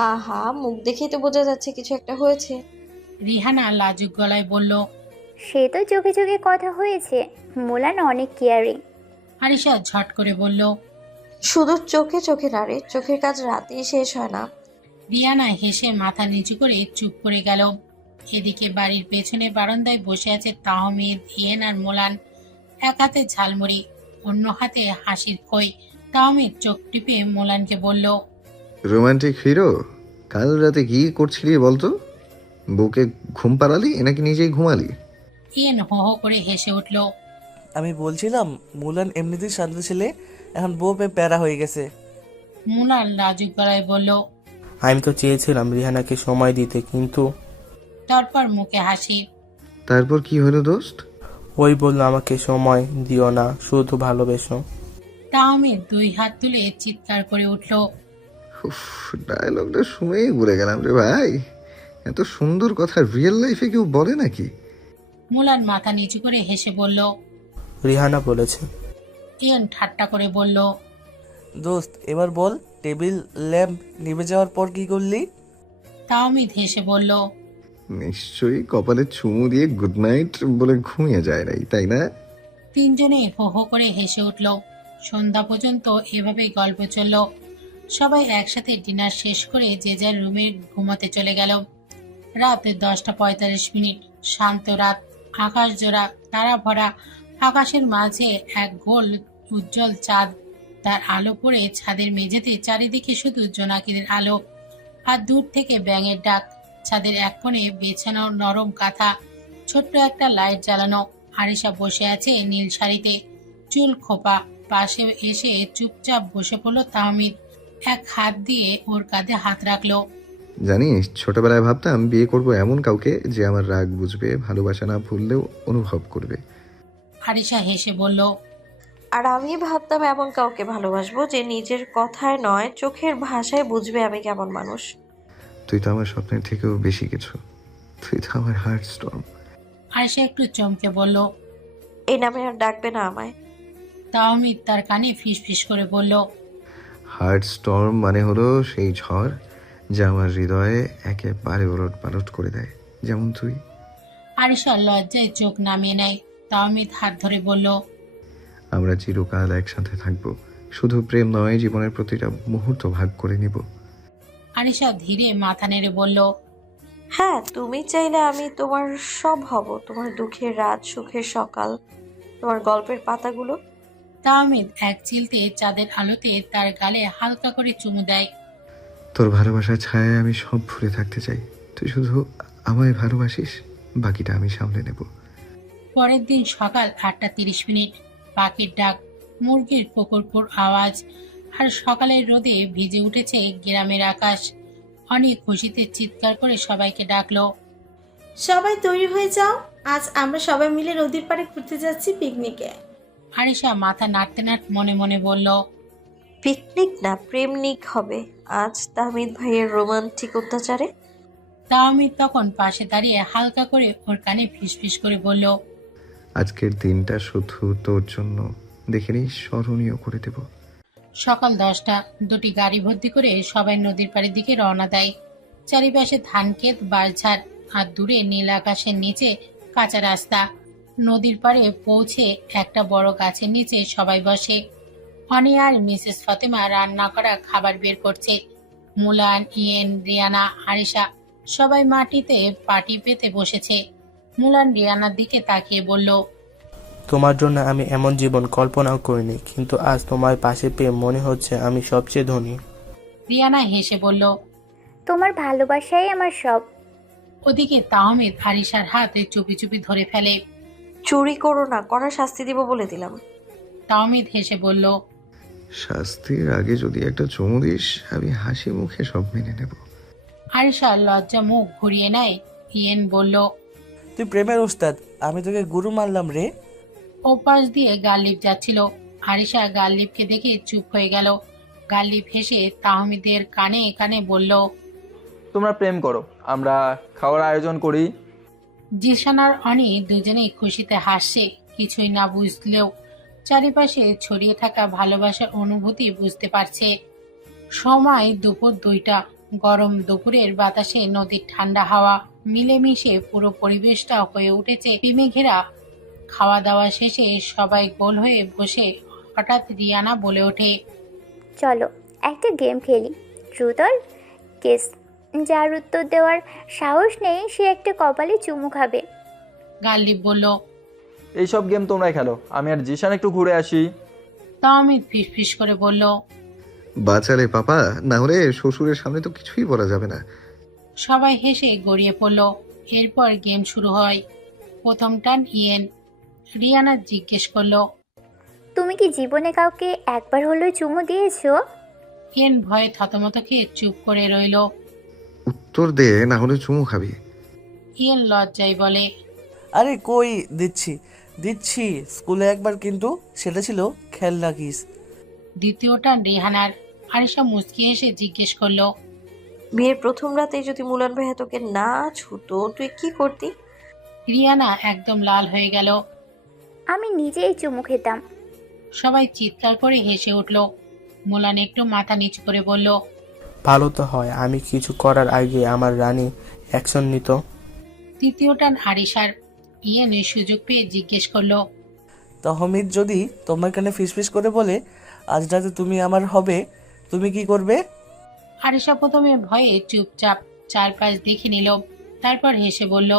আহা, মুখ দেখেই তো বোঝা যাচ্ছে কিছু একটা হয়েছে। রিহানা লাজুক গলায় বলল, সে তো চোখে চোখে কথা হয়েছে, মুলান অনেক কেয়ারিং। আরিশা ঝট করে বলল, শুধু চোখে চোখে না রে, চোখের কাজ রাতেই শেষ হয় না। রিয়ানা হেসে মাথা নিচু করে চুপ করে গেল। এদিকে বাড়ির পেছনে বারান্দায় বসে আছে তাহমিদ, ইয়েন আর মোলান। এক হাতে ঝালমুড়ি, অন্য হাতে হাসির খই। তাহমিদ চোখ টিপে মোলানকে বলল, রোমান্টিক হিরো, কাল রাতে কি করছিলি বলতো? বউকে ঘুম পাড়ালি নাকি নিজেই ঘুমালি? ইয়েন হো হো করে হেসে উঠল। আমি বলছিলাম মুলান এমনিতেই শান্ত ছেলে, এখন বউ পেয়ে প্যারা হয়ে গেছে। মোলান লাজুক গলায় বলল, আমি তো চেয়েছিলাম রিহানাকে সময় দিতে, কিন্তু তারপর মুখে হাসি। তারপর কি হলো দোস্ত? ওই বললো আমাকে সময় দিও না, শুধু ভালোবেসো। তাহমিদ 2 হাত তুলে চিৎকার করে উঠল, ডায়লগটা শুনেই ঘুরে গেলাম রে ভাই। এত সুন্দর কথা রিয়েল লাইফে কেউ বলে নাকি? মোলান মাথা নিচু করে হেসে বলল, রিহানা বলেছে। ইয়েন ঠাট্টা করে বলল, দোস্ত এবার বল, টেবিল ল্যাম্প নিভে যাওয়ার পর কি করলি? তাহমিদ হেসে বলল, নিশ্চয়ই কপালে চুমু দিয়ে গুড নাইট বলে ঘুমিয়ে যায় নাই, তাই না? তিনজনে হো হো করে হেসে উঠল। সন্ধ্যা পর্যন্ত এভাবেই গল্প চলল। সবাই একসাথে ডিনার শেষ করে যে যার রুমে ঘুমাতে চলে গেল। রাত 10:45। শান্ত রাত, আকাশ জোড়া, তারা ভরা। আকাশের মাঝে এক গোল উজ্জ্বল চাঁদ, তার আলো পড়ে ছাদের মেঝেতে চারিদিকে শুধু জোনাকিদের আলো আর দূর থেকে ব্যাঙের ডাক। ছাদের এক কোণে বেছানো নরম কাঁথা, ছোট্ট একটা লাইট জ্বালানো। আরিশা বসে আছে নীল শাড়িতে, চুল খোপা। পাশে এসে চুপচাপ বসে পড়ল তাহমিদ, এক হাত দিয়ে ওর কাঁধে হাত রাখলো। জানিস, ছোটবেলায় ভাবতাম বিয়ে করব এমন কাউকে যে আমার রাগ বুঝবে, ভালোবাসা না ভুললেও অনুভব করবে। আরিশা হেসে বলল, আর আমি ভাবতাম এমন কাউকে ভালোবাসবো যে নিজের কথায় নয়, চোখের ভাষায় বুঝবে আমি কেমন মানুষ। তুই তো আমার স্বপ্নের থেকেও বেশি কিছু, তুই তো আমার হার্ট স্টর্ম। আরিশা একটু চমকে বলল, এই নামে আর ডাকবে না আমায়। তাহমিদ তার কানে ফিস ফিস করে বলল, হার্ট স্টর্ম মানে হলো সেই ঝড় যা আমার হৃদয়ে একেবারে ওলট পালট করে দেয়, যেমন তুই। আরিশা লজ্জায় চোখ নামিয়ে নেয়। তাহমিদ হাত ধরে বলল, আমরা চিরকাল একসাথে থাকবো, শুধু প্রেম নয়, জীবনের প্রতিটা মুহূর্ত ভাগ করে নিব। আরিশা ধীরে মাথা নেড়ে বলল, হ্যাঁ, তুমি চাইলে আমি তোমার সব হব, তোমার দুঃখের রাত, সুখের সকাল, তোমার গল্পের পাতাগুলো। তাহমিদ এক চিলতে চাঁদের আলোতে তার গালে হালকা করে চুমু দেয়। তোর ভালোবাসার ছায়ায় আমি সব ভুলে থাকতে চাই, তুই শুধু আমায় ভালোবাসিস, বাকিটা আমি সামলে নেব। পরের দিন সকাল 8:30। পাখির ডাক, মুরগির কোকরকোর আওয়াজ, আর সকালের রোদে ভিজে উঠেছে গ্রামের আকাশ। অনেক খুশিতে চিৎকার করে সবাইকে ডাকলো, সবাই তৈরি হয়ে যাও, আজ আমরা সবাই মিলে নদীর পাড়ে ঘুরতে যাচ্ছি পিকনিকে। আরিশা মাথা নাড়তে নাড়তে মনে মনে বলল, পিকনিক না, প্রেমনিক হবে আজ তাহমিদ ভাইয়ের রোমান্টিক অত্যাচারে। তাহমিদ তখন পাশে দাঁড়িয়ে হালকা করে ওর কানে ফিসফিস করে বলল, আজকের দিনটা শুধু তোর জন্য, দেখে নিস, স্মরণীয় করে দেব। সকাল 10টা। 2টি গাড়ি ভর্তি করে সবাই নদীর পাড়ের দিকে রওনা দেয়। চারিপাশে ধানক্ষেত, বাঁশঝাড় আর দূরে নীল আকাশের নিচে কাঁচা রাস্তা। নদীর পাড়ে পৌঁছে একটা বড় গাছের নিচে সবাই বসে। অনি আর মিসেস ফাতেমা রান্না করা খাবার বের করছে। মুলান, ইয়েন, রিয়ানা, আরিশা সবাই মাটিতে পাটি পেতে বসেছে। মুলান রিয়ানার দিকে তাকিয়ে বলল, তোমার জন্য আমি এমন জীবন কল্পনাও করিনি, কিন্তু আজ তোমার পাশে পেয়ে মনে হচ্ছে আমি সবচেয়ে ধনী। রিয়ানা হেসে বলল, তোমার ভালোবাসাই আমার সব। ওদিকে তাহমিদ আরিশার হাতে চুপি চুপি ধরে ফেলে। চুরি করো না, কড়া শাস্তি দিব বলে দিলাম। তাহমিদ হেসে বলল, শাস্তির আগে যদি একটা চুমু দিস, আমি হাসি মুখে সব মেনে নেব। আরিশা লজ্জা মুখ ঘুরিয়ে নেয়। ইয়েন বলল, তুই প্রেমের উস্তাদ, আমি তোকে গুরু মানলাম রে। ওপাশ দিয়ে গাল্লিপ যাচ্ছিল। আরিশা গাল্লিপকে দেখে চুপ হয়ে গেল। গাল্লিপ হেসে তাহমিদের কানে কানে বলল, তোমরা প্রেম করো, আমরা খাওয়ার আয়োজন করি। জিশান আর অনি দুজনেই খুশিতে হাসছে। কিছুই না বুঝলেও চারিপাশে ছড়িয়ে থাকা ভালোবাসার অনুভূতি বুঝতে পারছে। সময় দুপুর 2টা। গরম দুপুরের বাতাসে নদীর ঠান্ডা হাওয়া মিলেমিশে পুরো পরিবেশটা হয়ে উঠেছে প্রেমে ঘেরা। খাওয়া দাওয়া শেষে সবাই গোল হয়ে বসে হঠাৎ রিয়ানা বলে ওঠে, চলো একটা গেম খেলি, ট্রুথ অর কেস। যার উত্তর দেওয়ার সাহস নেই সে একটা কপালে চুমু খাবে। গাল্লিপ বলল, এইসব গেম তোমরাই খেলো, আমি আর জিশান একটু ঘুরে আসি। তাহমিদ ফিসফিস করে বলল, বাঁচালে পাপা, না হলে শ্বশুরের সামনে তো কিছুই বলা যাবে না। সবাই হেসে গড়িয়ে পড়ল। এরপর গেম শুরু হয়। প্রথম টান ইয়েন। রিয়ানা জিজ্ঞেস করলো, তুমি কি জীবনে কাউকে একবার হলেও চুমু দিয়েছো? ইয়েন ভয়ে থতমত খেয়ে চুপ করে রইল। উত্তর দে, না হলে চুমু খাবি। ইয়েন লজ্জায় বলে, আরে কই, দিচ্ছি দিচ্ছি, স্কুলে একবার, কিন্তু সেটা ছিল খেলনা কিস। দ্বিতীয় টান রিহানার। আরিশা মুচকি এসে জিজ্ঞেস করলো, বিয়ের প্রথম রাতে যদি মুলান ভাইয়া তোকে না ছুতো তুই কি করতি? রিয়ানা একদম লাল হয়ে গেল। আমি নিজেই চুমু খেতাম। সবাই চিৎকার করে হেসে উঠল। মুলান একটু মাথা নিচু করে বলল, ভালো তো হয় আমি কিছু করার আগে আমার রানী অ্যাকশন নিত। তৃতীয় টান আরিশার। ইয়েন সুযোগ পেয়ে জিজ্ঞেস করলো, তহমিদ যদি তোমার কানে ফিসফিস করে বলে আজ রাতে তুমি আমার হবে, তুমি কি করবে? আরিশা প্রথমে ভয়ে চুপচাপ চারপাশ দেখে নিল, তারপর হেসে বলল,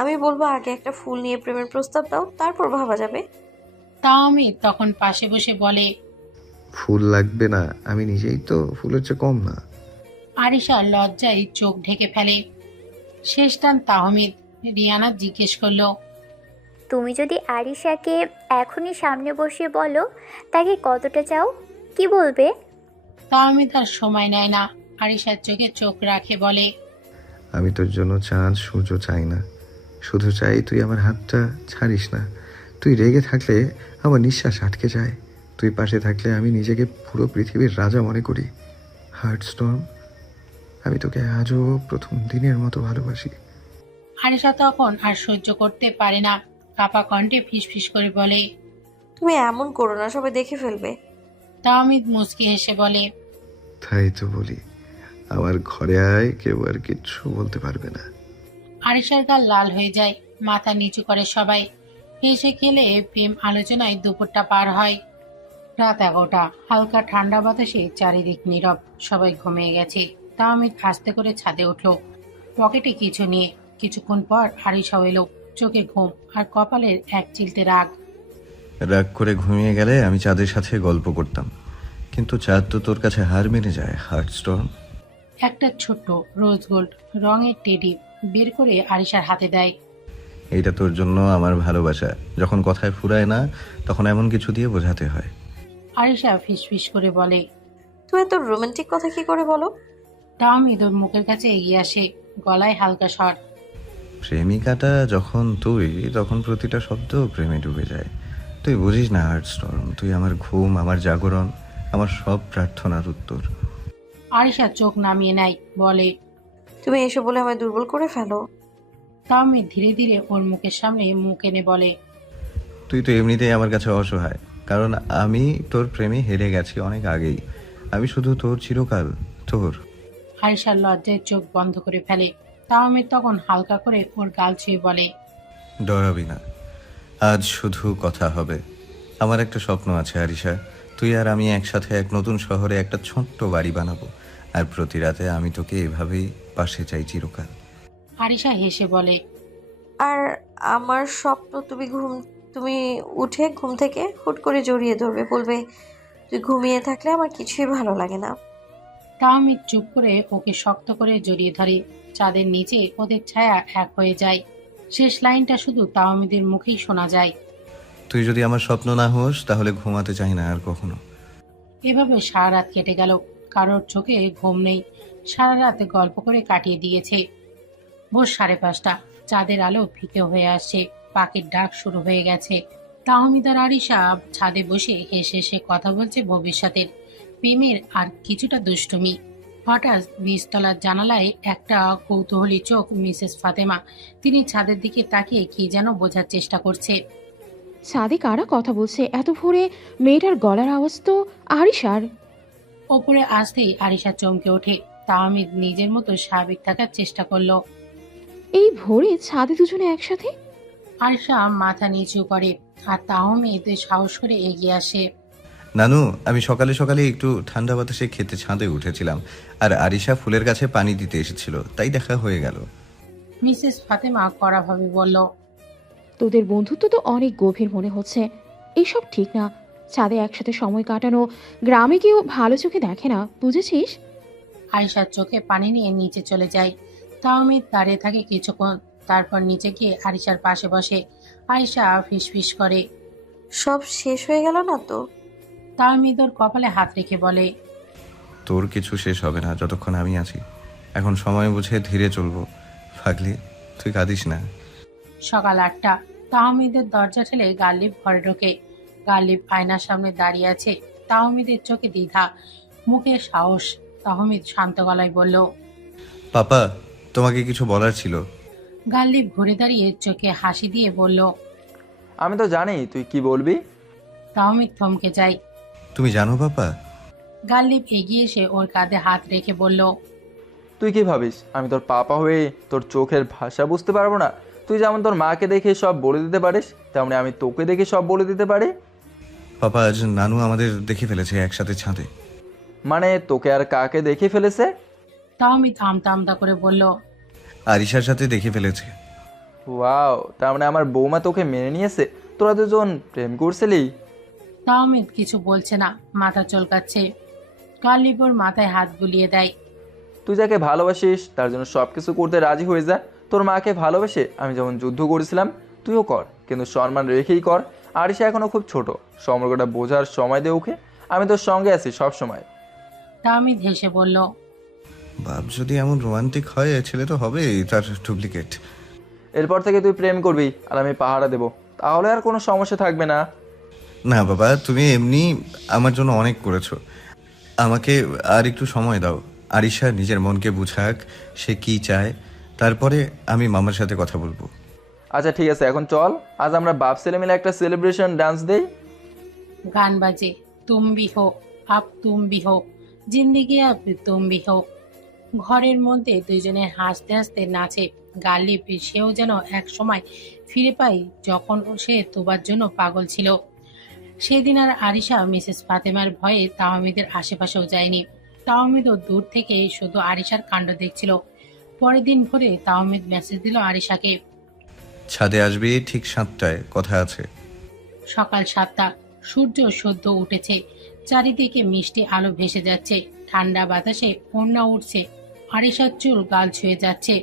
আমি বলবো আগে একটা ফুল নিয়ে প্রেমের প্রস্তাব দাও, তারপর ভাবা যাবে। তাহমিদ তখন পাশে বসে বলে, ফুল লাগবে না, আমি নিজেই তো ফুলের চেয়ে কম না। আরিশা লজ্জায় চোখ ঢেকে ফেলে। শেষ টান তাহমিদ। রিয়ানা জিজ্ঞেস করলো, তুমি যদি আরিশাকে এখনই সামনে বসে বলো তাকে কতটা চাও, কি বলবে? তাহমিদ আর সময় নেয় না। আরিশার চোখে চোখ রাখে বলে, আমি তোর জন্য চাঁদ সূর্য চাই না, শুধু চাই তুই আমার হাতটা ছাড়িস না। তুই রেগে থাকলে আমার নিঃশ্বাস আটকে যায়, তুই পাশে থাকলে আমি নিজেকে পুরো পৃথিবীর রাজা মনে করি। হার্ট স্টর্ম, আমি তোকে আজও প্রথম দিনের মতো ভালোবাসি। আরিশা তখন আর সহ্য করতে পারে না, কাপা কণ্ঠে ফিসফিস করে বলে, তুমি এমন করো না, সবাই দেখে ফেলবে। তাহমিদ মুচকি হেসে বলে, তাই তো বলি, আমার ঘরে আয়, কেউ আর কিচ্ছু বলতে পারবে না। আরিশার গাল লাল হয়ে যায়। মাথা নিচু করে সবাই। হেসে খেলে প্রেম আলোচনায় দুপুরটা পার হয়। রাত 11টা। হালকা ঠান্ডা বাতাসে চারিদিক নীরব, সবাই ঘুমিয়ে গেছে। তাহমিদ আস্তে করে ছাদে উঠল, পকেটে কিছু নিয়ে। কিছুক্ষণ পর আরিশাও এলো। চোখে ঘুম আর কপালের এক চিলতে রাগ। রাগ করে ঘুমিয়ে গেলে আমি চাঁদের সাথে গল্প করতাম, কিন্তু চাঁদ তো তোর কাছে হার মেনে যায়। Heart storm. একটা ছোট্ট রোজ গোল্ড রঙের টেডি বের করে আরিশার হাতে দেয়। এইটা তোর জন্য আমার ভালোবাসা, যখন কথায় ফুরায় না তখন এমন কিছু দিয়ে বোঝাতে হয়। আরিশা ফিসফিস করে বলে, তুমি এত রোমান্টিক কথা কি করে বলো? তাহমিদ ওর মুখের কাছে এগিয়ে আসে, গলায় হালকা স্বর। প্রেমিকাটা যখন তুই, তখন প্রতিটা শব্দ প্রেমে ডুবে যায়। তুই বুঝিস না হার্ট স্টর্ম, তুই আমার ঘুম, আমার জাগরণ, আমার সব প্রার্থনার উত্তর। আরিশা চোখ নামিয়ে নেয়, বলে, তুমি এসে বলে আমায় দুর্বল করে ফেলো। তাহমিদ ধীরে ধীরে ওর মুখের সামনে মুখ এনে বলে, তুই তো এমনিতেই আমার কাছে অসহায়, কারণ আমি তোর প্রেমে হেরে গেছি অনেক আগেই। আমি শুধু তোর, চিরকাল তোর। আরিশার লজ্জায় চোখ বন্ধ করে ফেলে। তাহমিদ তখন হালকা করে ওর গাল ছুঁয়ে বলে, ডরাবি না, আজ শুধু কথা হবে। আমার একটা স্বপ্ন আছে আরিশা, তুই আর আমি একসাথে এক নতুন শহরে একটা ছোট্ট বাড়ি বানাবো, আর প্রতি রাতে আমি তোকে এভাবেই পাশে চাই চিরকাল। আরিশা হেসে বলে, আর আমার স্বপ্ন তুমি উঠে ঘুম থেকে হুট করে জড়িয়ে ধরবে, বলবে তুই ঘুমিয়ে থাকলে আমার কিছুই ভালো লাগে না। তাহমিদ চুপ করে ওকে শক্ত করে জড়িয়ে ধরে। চাঁদের নিচে ওদের ছায়া এক হয়ে যায়। শেষ লাইনটা শুধু তাহমিদের মুখেই শোনা যায়। তুই যদি আমার স্বপ্ন না হোস তাহলে ঘুমাতে চাই না আর কখনো। এভাবে সারা রাত কেটে গেল। কারোর চোখে ঘুম নেই। সারা রাত গল্প করে কাটিয়ে দিয়েছে। ভোর 5:30, চাঁদের আলো ফিকে হয়ে আসছে। পাখির ডাক শুরু হয়ে গেছে। তাহমিদ আর আরিশা ছাদে বসে হেসে হেসে কথা বলছে ভবিষ্যতের, প্রেমের আর কিছুটা দুষ্টুমি। হঠাৎ 20 তলার জানালায় একটা কৌতূহলী চোখ মিসেস ফাতেমা। তিনি ছাদের দিকে তাকিয়ে কি যেন বোঝার চেষ্টা করছে। ছাদে কারা কথা বলছে এত ভোরে? মেয়েটার গলার আওয়াজ তো আরিশার। ওপরে আসতেই আরিশা চমকে ওঠে। তাহমিদ নিজের মতো স্বাভাবিক থাকার চেষ্টা করলো। এই ভোরে ছাদে দুজনে একসাথে? আরিশা মাথা নিচু করে আর তাহমিদ সাহস করে এগিয়ে আসে। নানু, আমি সকালে সকালে একটু ঠান্ডা বাতাসে খেতে ছাদে উঠেছিলাম, আর আরিশা ফুলের গাছে পানি দিতে এসেছিল, তাই দেখা হয়ে গেল। মিসেস ফাতেমা কড়াভাবে বলল, তোদের বন্ধুত্ব তো অনেক গভীর মনে হচ্ছে। এইসব ঠিক না। ছাদে একসাথে সময় কাটানো গ্রামে কেউ ভালো চোখে দেখে না, বুঝেছিস? আরিশার চোখে পানি নিয়ে নিচে চলে যায়। তাহমিদ দাঁড়িয়ে থাকে কিছুক্ষণ, তারপর নিচে গিয়ে আরিশার পাশে বসে। আরিশা ফিসফিস করে, সব শেষ হয়ে গেল না তো? তাহমিদ ওর কপালে হাত রেখে বলে, তোর কিছু শেষ হবে না যতক্ষণ আমি আছি। এখন সময় বুঝে ধীরে চলবো। ফাগলি, তুই কাঁদিস না। সকাল 8টা। তাহমিদের দরজা ঠেলে গালিব ঘরে ঢোকে। গালিব আয়নার সামনে দাঁড়িয়ে আছে। তাহমিদের চোখে দ্বিধা, মুখে সাহস। তাহমিদ শান্ত গলায় বলল, পাপা, তোমাকে কিছু বলার ছিল। গালিব ঘুরে দাঁড়িয়ে চোখে হাসি দিয়ে বলল, আমি তো জানি তুই কি বলবি। তাহমিদ থমকে যায়। তুমি জানো পাপা? গালিব এগিয়ে এসে ওর কাঁধে হাত রেখে বলল, তুই কি ভাবিস আমি তোর পাপা হয়ে তোর চোখের ভাষা বুঝতে পারবো না? তুই যেমন তোর মাকে দেখে সব বলে দিতে পারিস, তেমনি আমি তোকে দেখে সব বলে দিতে পারি। পাপা, আজ নানু আমাদের দেখে ফেলেছে একসাথে ছাদে। মানে তোকে আর কাকে দেখে ফেলেছে? তাহমিদ আমতা আমতা করে বলল, আরিশার সাথে দেখে ফেলেছে। ওয়াও, তার মানে আমার বৌমা তোকে মেনে নিয়েছে? তোরা দুজন প্রেম করছিলি? তাহমিদ কিছু বলছে না, মাথা চলকাচ্ছে। গালিব ওর মাথায় হাত বুলিয়ে দেয়। তুই যাকে ভালোবাসিস তার জন্য সব কিছু করতে রাজি হয়ে যা। তোর মাকে ভালোবেসে আমি যেমন যুদ্ধ করেছিলাম তুইও কর, কিন্তু সম্মান রেখেই কর। আরিশা এখনো খুব ছোট, সম্পর্কটা বোঝার সময় দে ওকে। আমি তোর সঙ্গে আছি সব সময়। তাহমিদ হেসে বলল, বাপ যদি এমন রোমান্টিক হয়, ছেলে তো হবেই তার ডুপ্লিকেট। এরপর থেকে তুই প্রেম করবি আর আমি পাহারা দেবো, তাহলে আর কোনো সমস্যা থাকবে না। না বাবা, তুমি এমনি আমার জন্য অনেক করেছো। আমাকে আর একটু সময় দাও। আরিশা নিজের মনকে বুঝাক সে কি চায়, তারপরে আমি মামার সাথে কথা বলবো। আচ্ছা ঠিক আছে, এখন চল আজ আমরা বাপ ছেলে মিলে একটা সেলিব্রেশন ডান্স দেই। গান বাজে, তুম ভি হো আপ তুম ভি হো, জিন্দিগি আপ তুম ভি হো। ঘরের মধ্যে দুইজনে হাসতে হাসতে নাচে। গালিব সেও যেন এক সময় ফিরে পাই যখন সে তোবার জন্য পাগল ছিল। সেদিন আর আরিশা মিসেস ফাতেমার ভয়ে তাহমিদের আশেপাশেও যায়নি। তাহমিদও দূর থেকে শুধু আরিশার কাণ্ড দেখছিল। পরের দিন ভোরে তাহমিদ মেসেজ দিল আরিশাকে, ছাদে আসবি ঠিক 7টায়, কথা আছে। সকাল 7টা। সূর্য সদ্য উঠেছে। চারিদিকে মিষ্টি আলো ভেসে যাচ্ছে। ঠান্ডা বাতাসে ওড়না উঠছে। আরিশার চুল গাল ছুঁয়ে যাচ্ছে।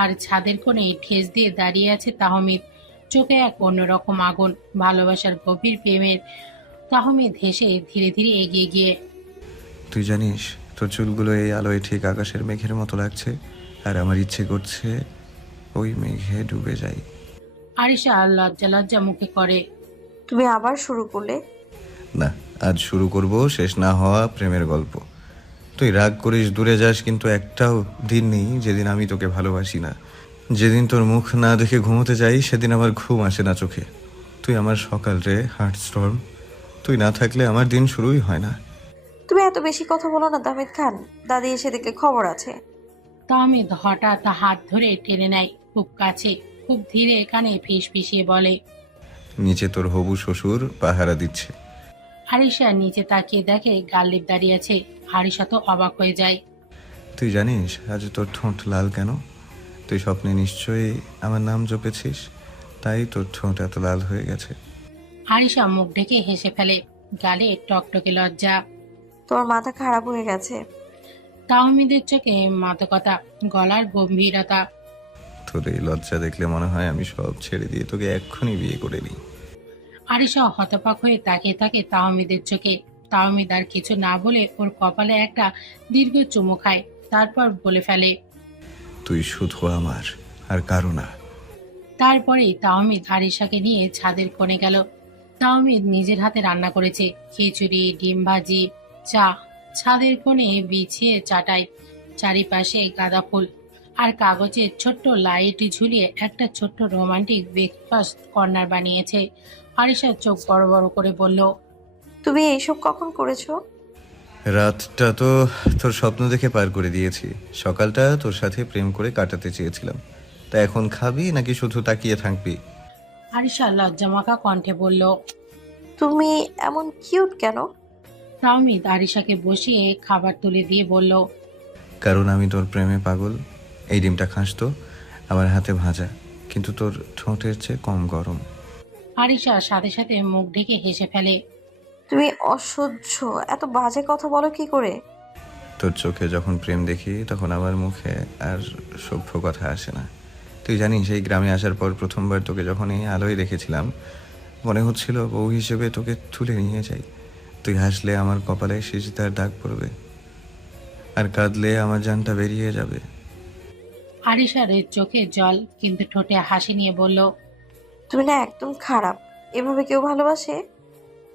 আর ছাদের কোণে ঠেস দিয়ে দাঁড়িয়ে আছে তাহমিদ। চোখে এক অন্যরকম আগুন, ভালোবাসার গভীর প্রেমের। তাহমিদ হেসে ধীরে ধীরে এগিয়ে গিয়ে, তুই জানিস তোর চুলগুলো এই আলোয় ঠিক আকাশের মেঘের মতো লাগছে, আর আমার ইচ্ছে করছে ওই মেঘে ডুবে যাই। আরিশা লজ্জা লজ্জা মুখে করে, তুমি আবার শুরু করলে? না, আজ শুরু করব শেষ না হওয়া প্রেমের গল্প। তুই রাগ করিস, দূরে যাস, কিন্তু একটাও দিন নেই যেদিন আমি তোকে ভালোবাসি না। যেদিন তোর মুখ না দেখে ঘুমোতে যাই সেদিন আমার ঘুম আসে না চোখে। তুই আমার সকাল রে, হার্ট স্টর্ম। তুই না থাকলে আমার দিন শুরুই হয় না। তুমি এত বেশি কথা বলো না তাহমিদ খান, দাদি এসে দেখলে খবর আছে। তাহমিদ হঠাৎ হাত ধরে টেনে নেয় খুব কাছে, খুব ধীরে কানে ফিসফিসিয়ে বলে, নিচে তোর হবু শ্বশুর পাহারা দিচ্ছে। আরিশা নিচে তাকিয়ে দেখে গাল্লিব দাঁড়িয়ে আছে। আরিশা তো অবাক হয়ে যায়। তুই জানিস আজ তোর ঠোঁট লাল কেন? তুই স্বপ্নে নিশ্চয়ই আমার নাম জপেছিস, তাই তোর ঠোঁট এত লাল হয়ে গেছে। আরিশা মুখ ঢেকে হেসে ফেলে, গালে টকটকে লজ্জা। তোমার মাথা খারাপ হয়ে গেছে। তাহমিদের চোখে মাদকতা, গলার গম্ভীরতা। তোর এই লজ্জা দেখলে মনে হয় আমি সব ছেড়ে দিয়ে তোকে এক্ষুনি বিয়ে করে নিই। আরিশা হতবাক হয়ে তাকিয়ে থাকে তাহমিদের চোখে। তাহমিদ আর কিছু না বলে ওর কপালে একটা দীর্ঘ চুমু খায়, তারপর বলে ফেলে, তুই শুধু আমার, আর কারো না। তারপরেই তাহমিদ আরিশাকে নিয়ে ছাদের কোণে গেল। তাহমিদ নিজের হাতে রান্না করেছে খিচুড়ি, ডিম ভাজি, চা। ছাদের কোণে বিছিয়ে চাটাই, চারিপাশে গাঁদা ফুল আর কাগজের ছোট্ট লাইট ঝুলিয়ে একটা ছোট্ট রোমান্টিক ব্রেকফাস্ট কর্নার বানিয়েছে। আরিশা চোখ বড় বড় করে বলল, তুমি এইসব কখন করেছো? রাতটা তো তোর স্বপ্ন দেখে পার করে দিয়েছি, সকালটা তোর সাথে প্রেম করে কাটাতে চেয়েছিলাম। তা এখন খাবি নাকি শুধু তাকিয়ে থাকবি? আরিশা লজ্জামাখা কণ্ঠে বলল, তুমি এমন কিউট কেন? তাহমিদ আরিশাকে বসিয়ে খাবার তুলে দিয়ে বলল, কারণ আমি তোর প্রেমে পাগল। এই ডিমটা খাস তো, আমার হাতে ভাজা, কিন্তু তোর ঠোঁটের চেয়ে কম গরম। আরিশা সাথে সাথে মুখ ঢেকে হেসে ফেলে। তুমি অসহ্য, এত বাজে কথা বলো কি করে? তোর চোখে যখন প্রেম দেখি তখন আমার মুখে আর সভ্য কথা আসে না। তুই জানিস এই গ্রামে আসার পর প্রথমবার তোকে যখন এই আলোয় দেখেছিলাম, মনে হচ্ছিল বউ হিসেবে তোকে তুলে নিয়ে যাই। তুই হাসলে আমার কপালে সিজদার দাগ পড়বে, আর কাঁদলে আমার জানটা বেরিয়ে যাবে। আরিশার চোখে জল, কিন্তু ঠোঁটে হাসি নিয়ে বলল, তুমি না একদম খারাপ, এভাবে কেউ ভালোবাসে?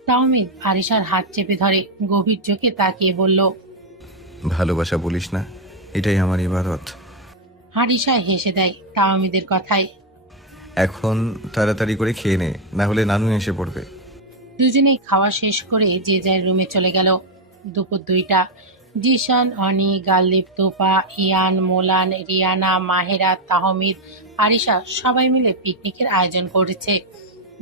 তাহমিদ আরিশার হাত চেপে ধরে গভীর চোখে তাকিয়ে বলল, ভালোবাসা বলিস না, এটাই আমার ইবাদত। আরিশা হেসে দেয় তাহমিদের কথায়। এখন তাড়াতাড়ি করে খেয়ে নে, না হলে নানু এসে পড়বে। দুজনেই খাওয়া শেষ করে যে যার রুমে চলে গেল। দুপুর 2টা। জিশান, অনি, গাল্লিব, তোপা, ইয়ান, মোলান, রিয়ানা, মাহেরা, তাহমিদ, আরিশা সবাই মিলে পিকনিকের আয়োজন করেছে।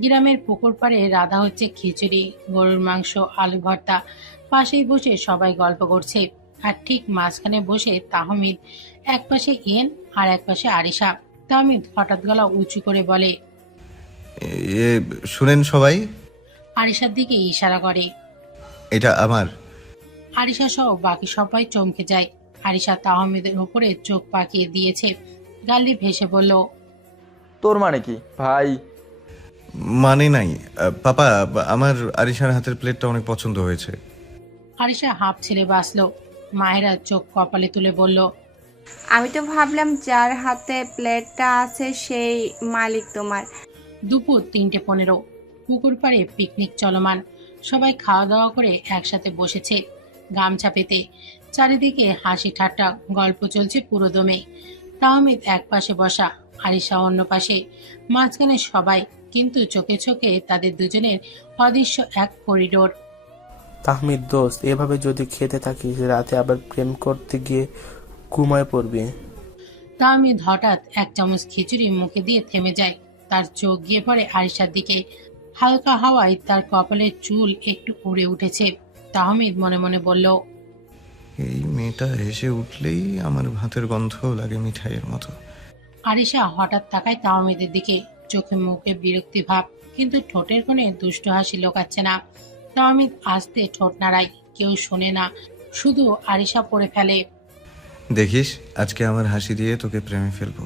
গ্রামের পুকুর পাড়ে রাধা হচ্ছে খিচুড়ি, গরুর মাংস, আলু ভর্তা। পাশেই বসে সবাই গল্প করছে, আর ঠিক মাঝখানে বসে তাহমিদ, এক পাশে ইয়ান আর এক পাশে আরিশা। তাহমিদ হঠাৎ গলা উঁচু করে বলে, শুনেন সবাই, আরিশার দিকে ইশারা করে। এটা আমার। আরিশা সহ বাকি সবাই চমকে যায়। আরিশা তাহমিদের উপরে চোখ পাকিয়ে দিয়েছে। গাল্লিব হেসে বলল, তোর মানে কি ভাই? মানে নাই পাপা, আমার আরিশার হাতের প্লেটটা অনেক পছন্দ হয়েছে। আরিশা হাঁপ ছেড়ে বাঁচল। মায়েরা চোখ কপালে তুলে বলল, আমি তো ভাবলাম যার হাতে প্লেটটা আছে সেই মালিক তোমার। দুপুর 3:15। পুকুর পাড়ে পিকনিক চলমান। সবাই খাওয়া দাওয়া করে একসাথে বসেছে গামছা পেতে। চারিদিকে হাসি ঠাট্টা, গল্প চলছে পুরোদমে। তাহমিদ এক পাশে বসা, আরিশা অন্য পাশে, মাঝখানে সবাই, কিন্তু চোখে চোখে তাদের দুজনের অদৃশ্য এক করিডোর। তাহমিদ দোস্ত, এভাবে যদি খেতে থাকিস রাতে আবার প্রেম করতে গিয়ে ঘুমায় পড়বি। তাহমিদ হঠাৎ এক চামচ খিচুড়ি মুখে দিয়ে থেমে যায়। তার চোখ গিয়ে পড়ে আরিশার দিকে। হালকা হাওয়ায় তার কপালের চুল একটু উড়ে উঠেছে। তাহমিদ মনে মনে বলল, এই মেয়েটা হেসে উঠলেই আমার ভাতের গন্ধ লাগে মিঠাইয়ের মতো। আরিশা হঠাৎ তাকায় তাহমিদের দিকে, চোখে মুখে বিরক্তি ভাব, কিন্তু ঠোঁটের কোণে দুষ্ট হাসি লোকাচ্ছে না। তাহমিদ আস্তে ঠোঁট নাড়ায়, কেউ শোনে না, শুধু আরিশা পড়ে ফেলে। দেখিস আজকে আমার হাসি দিয়ে তোকে প্রেমে ফেলবো।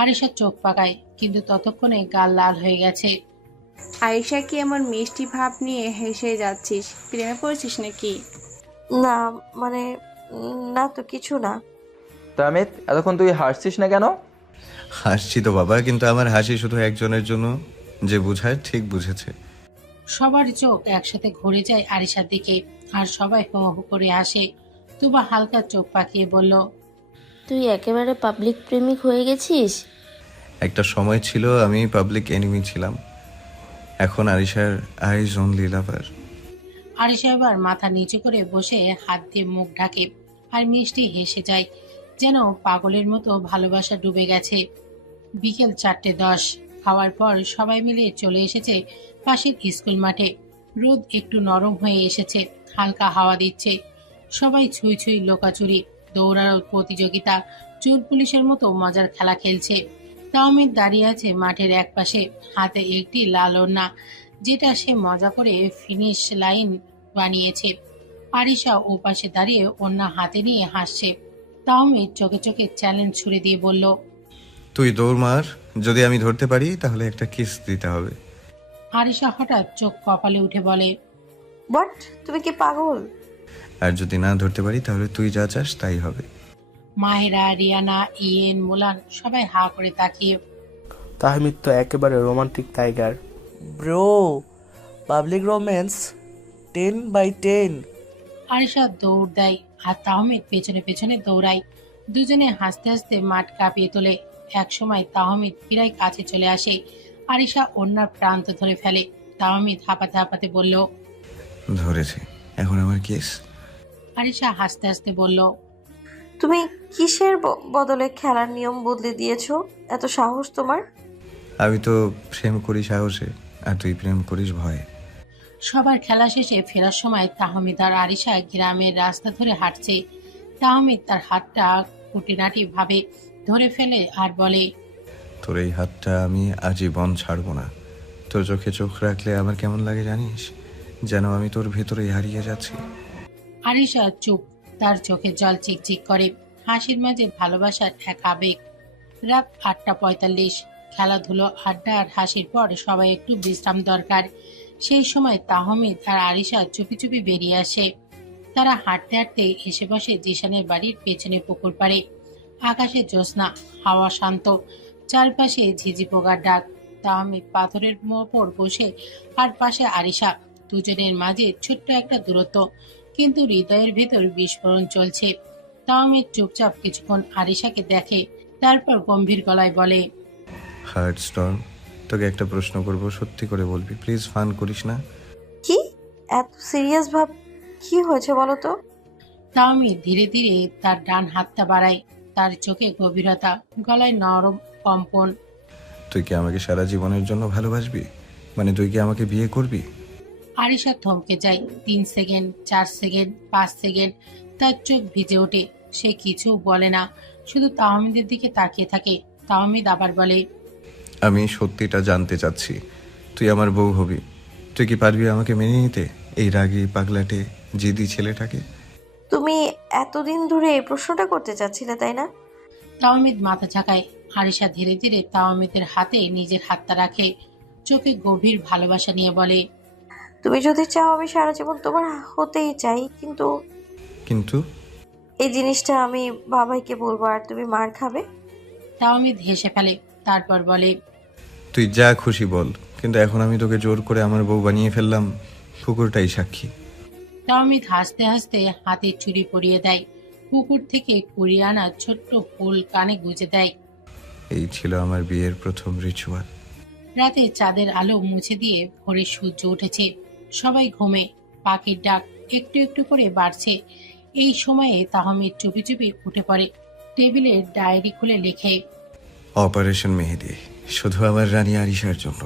আরিশা চোখ পাকায়, কিন্তু ততক্ষণে গাল লাল হয়ে গেছে। আয়েশা কি এমন মিষ্টি ভাব নিয়ে হেসে যাচ্ছিস? প্রেমে পড়ছিস নাকি? না মানে, না তো, কিছু না। তাহমিদ, এতক্ষণ তুই হাসছিস না কেন? হাসছি তো বাবা, কিন্তু আমার হাসি শুধু একজনের জন্য, যে বুঝায় ঠিক বুঝেছে। সবার চোখ একসাথে ঘুরে যায় আরিশার দিকে, আর সবাই হো হো করে হাসে। তুবা হালকা চোখ পাকিয়ে বলল, তুই একেবারে পাবলিক প্রেমিক হয়ে গেছিস। একটা সময় ছিল আমি পাবলিক এনিমি ছিলাম, এখন আরিশার আইজ অনলি লাভার। আরিশা এবার মাথা নিচু করে বসে হাত দিয়ে মুখ ঢাকে আর মিষ্টি হেসে যায়, যেন পাগলের মতো ভালোবাসা ডুবে গেছে। বিকেল 4:10। খাওয়ার পর সবাই মিলে চলে এসেছে পাশের স্কুল মাঠে। রোদ একটু নরম হয়ে এসেছে, হালকা হাওয়া দিচ্ছে। সবাই ছুঁই ছুঁই লোকাচুরি, দৌড়ানোর প্রতিযোগিতা, চোর পুলিশের মতো মজার খেলা খেলছে। তাওমিদ দাঁড়িয়ে আছে মাঠের একপাশে, হাতে একটি লাল ওড়না, যেটা সে মজা করে ফিনিশ লাইন বানিয়েছে। আরিশা ও পাশে দাঁড়িয়ে ওড়না হাতে নিয়ে হাসছে। তাওমিদ চোখে চোখে চ্যালেঞ্জ ছুড়ে দিয়ে বলল, তুই দৌড় মার, যদি আমি ধরতে পারি তাহলে একটা কিস দিতে হবে। আরিশা হঠাৎ চোখ কপালে উঠে বলে, হোয়াট, তুমি কি পাগল? আর যদি না ধরতে পারি তাহলে তুই যা চাস তাই হবে। মাহেরা, রিয়ানা, ইয়েন, মুলান সবাই হা করে তাকিয়ে। তাহমিদ তো একেবারে romantic tiger. Bro, public romance 10/10। Arisha দৌড় দেয় আর তাহমিদ পেছনে পেছনে দৌড়ায়। দুজনে হাসতে হাসতে মাঠ কাঁপিয়ে তোলে। একসময় তাহমিদ প্রায় কাছে চলে আসে। আরিশা ওড়নার প্রান্ত ধরে ফেলে। তাহমিদ হাঁপাতে হাঁপাতে বলল, ধরেছি, এখন আমার কিস। আরিশা হাসতে হাসতে বলল, তুমি কিসের বদলে খেলার নিয়ম বদলে দিয়েছো? এত সাহস তোমার? আমি তো প্রেম করি সাহসে, আর তুই প্রেম করিস ভয়ে। সবার খেলা শেষে ফেরার সময় তাহমিদ আর আরিশা গ্রামের রাস্তা ধরে হাঁটছে। তাহমিদ তার হাতটা খুঁটিনাটি ভাবে ধরে ফেলে আর বলে, তোর এই হাতটা আমি আজীবন ছাড়বো না। তোর চোখে চোখ রাখলে আমার কেমন লাগে জানিস? যেন আমি তোর ভেতরেই হারিয়ে যাচ্ছি। আরিশা চুপ, তার চোখে জল চিকচিক করে। হাসির মাঝে ভালোবাসার এক আবেগ। রাত 8:45। খেলাধুলো, আড্ডা আর হাসির পর সবাই একটু বিশ্রাম দরকার। সেই সময় তাহমিদ আর আরিশা চুপি চুপি বেরিয়ে আসে। তারা হাঁটতে হাঁটতে এসে বসে জিশানের বাড়ির পেছনে পুকুর পাড়ে। আকাশে জ্যোৎস্না, হাওয়া শান্ত, চারপাশে ঝিঝি পোকার ডাক। তাহমিদ পাথরের ওপর বসে আর পাশে আরিশা। দুজনের মাঝে ছোট্ট একটা দূরত্ব, কিন্তু হৃদয়ের ভেতর বিস্ফোরণ চলছে। তাহমিদ চুপচাপ কিছুক্ষণ আরিশাকে দেখে, তারপর গম্ভীর গলায় বলে, হার্ট স্টর্ম, তোকে একটা প্রশ্ন করব, সত্যি করে বলবি প্লিজ, ফান করিস না। কি এত সিরিয়াস ভাব? কি হয়েছে বলো তো? তাহমিদ ধীরে ধীরে তার ডান হাতটা বাড়ায়। তার চোখে গভীরতা, গলায় নরম কম্পন। তুই কি আমাকে সারা জীবনের জন্য ভালোবাসবি? মানে তুই কি আমাকে বিয়ে করবি? আরিশা থমকে যায়। 3 সেকেন্ড, 4 সেকেন্ড, 5 সেকেন্ড। তার চোখ ভিজে ওঠে। সে কিছু বলে না, শুধু তাহমিদের দিকে তাকিয়ে থাকে। তাহমিদ আবার বলে, আমি সত্যিটা জানতে চাচ্ছি, তুই আমার বউ হবি? তুই কি পারবি আমাকে মেনে নিতে, এই রাগী পাগলাটে জিদি ছেলেটাকে? তুমি এতদিন ধরে এই প্রশ্নটা করতে চাচ্ছিলে, তাই না? তাহমিদ মাথা ঝাঁকায়। আরিশা ধীরে ধীরে তাহমিদের হাতে নিজের হাতটা রাখে, চোখে গভীর ভালোবাসা নিয়ে বলে, তুমি যদি চাও আমি সারা জীবন তোমার হতেই চাই, কিন্তু কিন্তু এই জিনিসটা আমি বাবাইকে বলবো আর তুমি মার খাবে। তাহমিদ হেসে ফেলে, তারপর বলে, তুই যা খুশি বল, কিন্তু এখন আমি তোকে জোর করে আমার বউ বানিয়ে ফেললাম, পুকুরটাই সাক্ষী। তাহমিদ হাসতে হাসতে হাতে চুড়ি পরিয়ে দেয়। পুকুর থেকে কুড়িয়ে আনা ছোট্ট ফুল কানে গুঁজে দেয়। এই ছিল আমার বিয়ের প্রথম রিচুয়াল। রাতে চাঁদের আলো মুছে দিয়ে ভোরে সূর্য উঠেছে। সবাই ঘুমে। পাখির ডাক একটু একটু করে বাড়ছে। এই সময়ে তাহমিদ চুপি চুপি উঠে পড়ে। টেবিলে ডায়েরি খুলে লেখে, অপারেশন মেহেদি, শুধু আমার রানী আরিশার জন্য।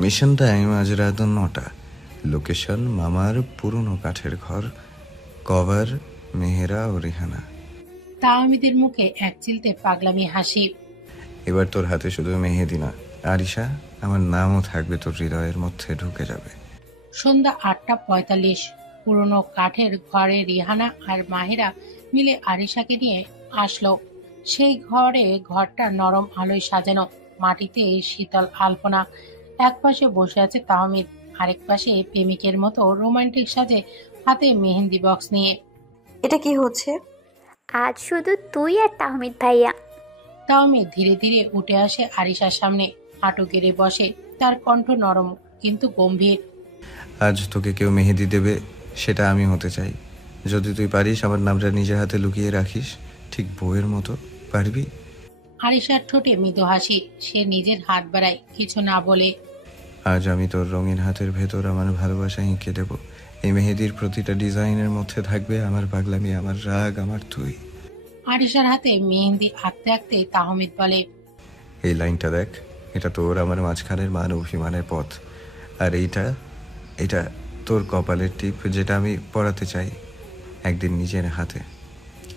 মিশন টাইম আজ রাত 9টা। লোকেশন মামার পুরনো কাঠের ঘর। কভার মেহেরা ও রেহানা। তাহমিদের মুখে এক চিলতে পাগলামি হাসি। এবার তোর হাতে শুধু মেহেদি না, আরিশা, আমার নামও থাকবে তোর হৃদয়ের মধ্যে ঢুকে যাবে। সন্ধ্যা 8:45। পুরনো কাঠের ঘরে রিহানা আর মাহেরা মিলে আরিশাকে নিয়ে আসলো। সেই ঘরটা নরম আলোয় সাজানো, মাটিতে শীতল আলপনা। এক পাশে বসে আছে তাহমিদ, আরেক পাশে প্রেমিকের মতো রোমান্টিক সাজে, হাতে মেহেন্দি বক্স নিয়ে। এটা কি হচ্ছে? আজ শুধু তুই আর তাহমিদ ভাইয়া। তাহমিদ ধীরে ধীরে উঠে আসে আরিশার সামনে, হাঁটু গেড়ে বসে। তার কণ্ঠ নরম কিন্তু গম্ভীর। আজ তোকে কেউ মেহেদি দেবে, সেটা আমি হতে চাই। যদি তুই পারিস আমার নামটা নিজের হাতে লুকিয়ে রাখিস, ঠিক বউয়ের মতো, পারবি? আরিশার ঠোঁটে মৃদু হাসি। সে নিজের হাত বাড়ায়, কিছু না বলে। আজ আমি তোর রঙিন হাতের ভেতর আমার ভালোবাসা এঁকে দেব। এই মেহেদির প্রতিটা ডিজাইনের মধ্যে থাকবে আমার পাগলামি, আমার রাগ, আমার তুই। আরিশার হাতে মেহেন্দি আঁকতে আঁকতে তাহমিদ বলে, এই লাইনটা দেখ, এটা তোর আমার মাঝখানের মান অভিমানের পথ। আর এটা তোর কপালের টিপ, যেটা আমি পড়াতে চাই একদিন নিজের হাতে।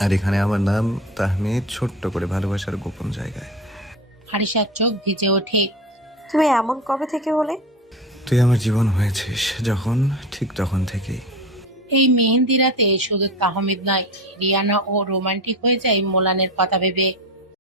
আর এখানে আমার নাম তাহমিদ, ছোট্ট করে ভালোবাসার গোপন জায়গায়। আরিশার চোখ ভিজে ওঠে। তুমি এমন কবে থেকে হলে? তুই আমার জীবন হয়েছিস যখন, ঠিক তখন থেকেই। এই মেহেন্দি রাতে শুধু তাহমিদ নয়, রিয়ানা ও রোমান্টিক হয়ে যায় মোলানের কথা ভেবে।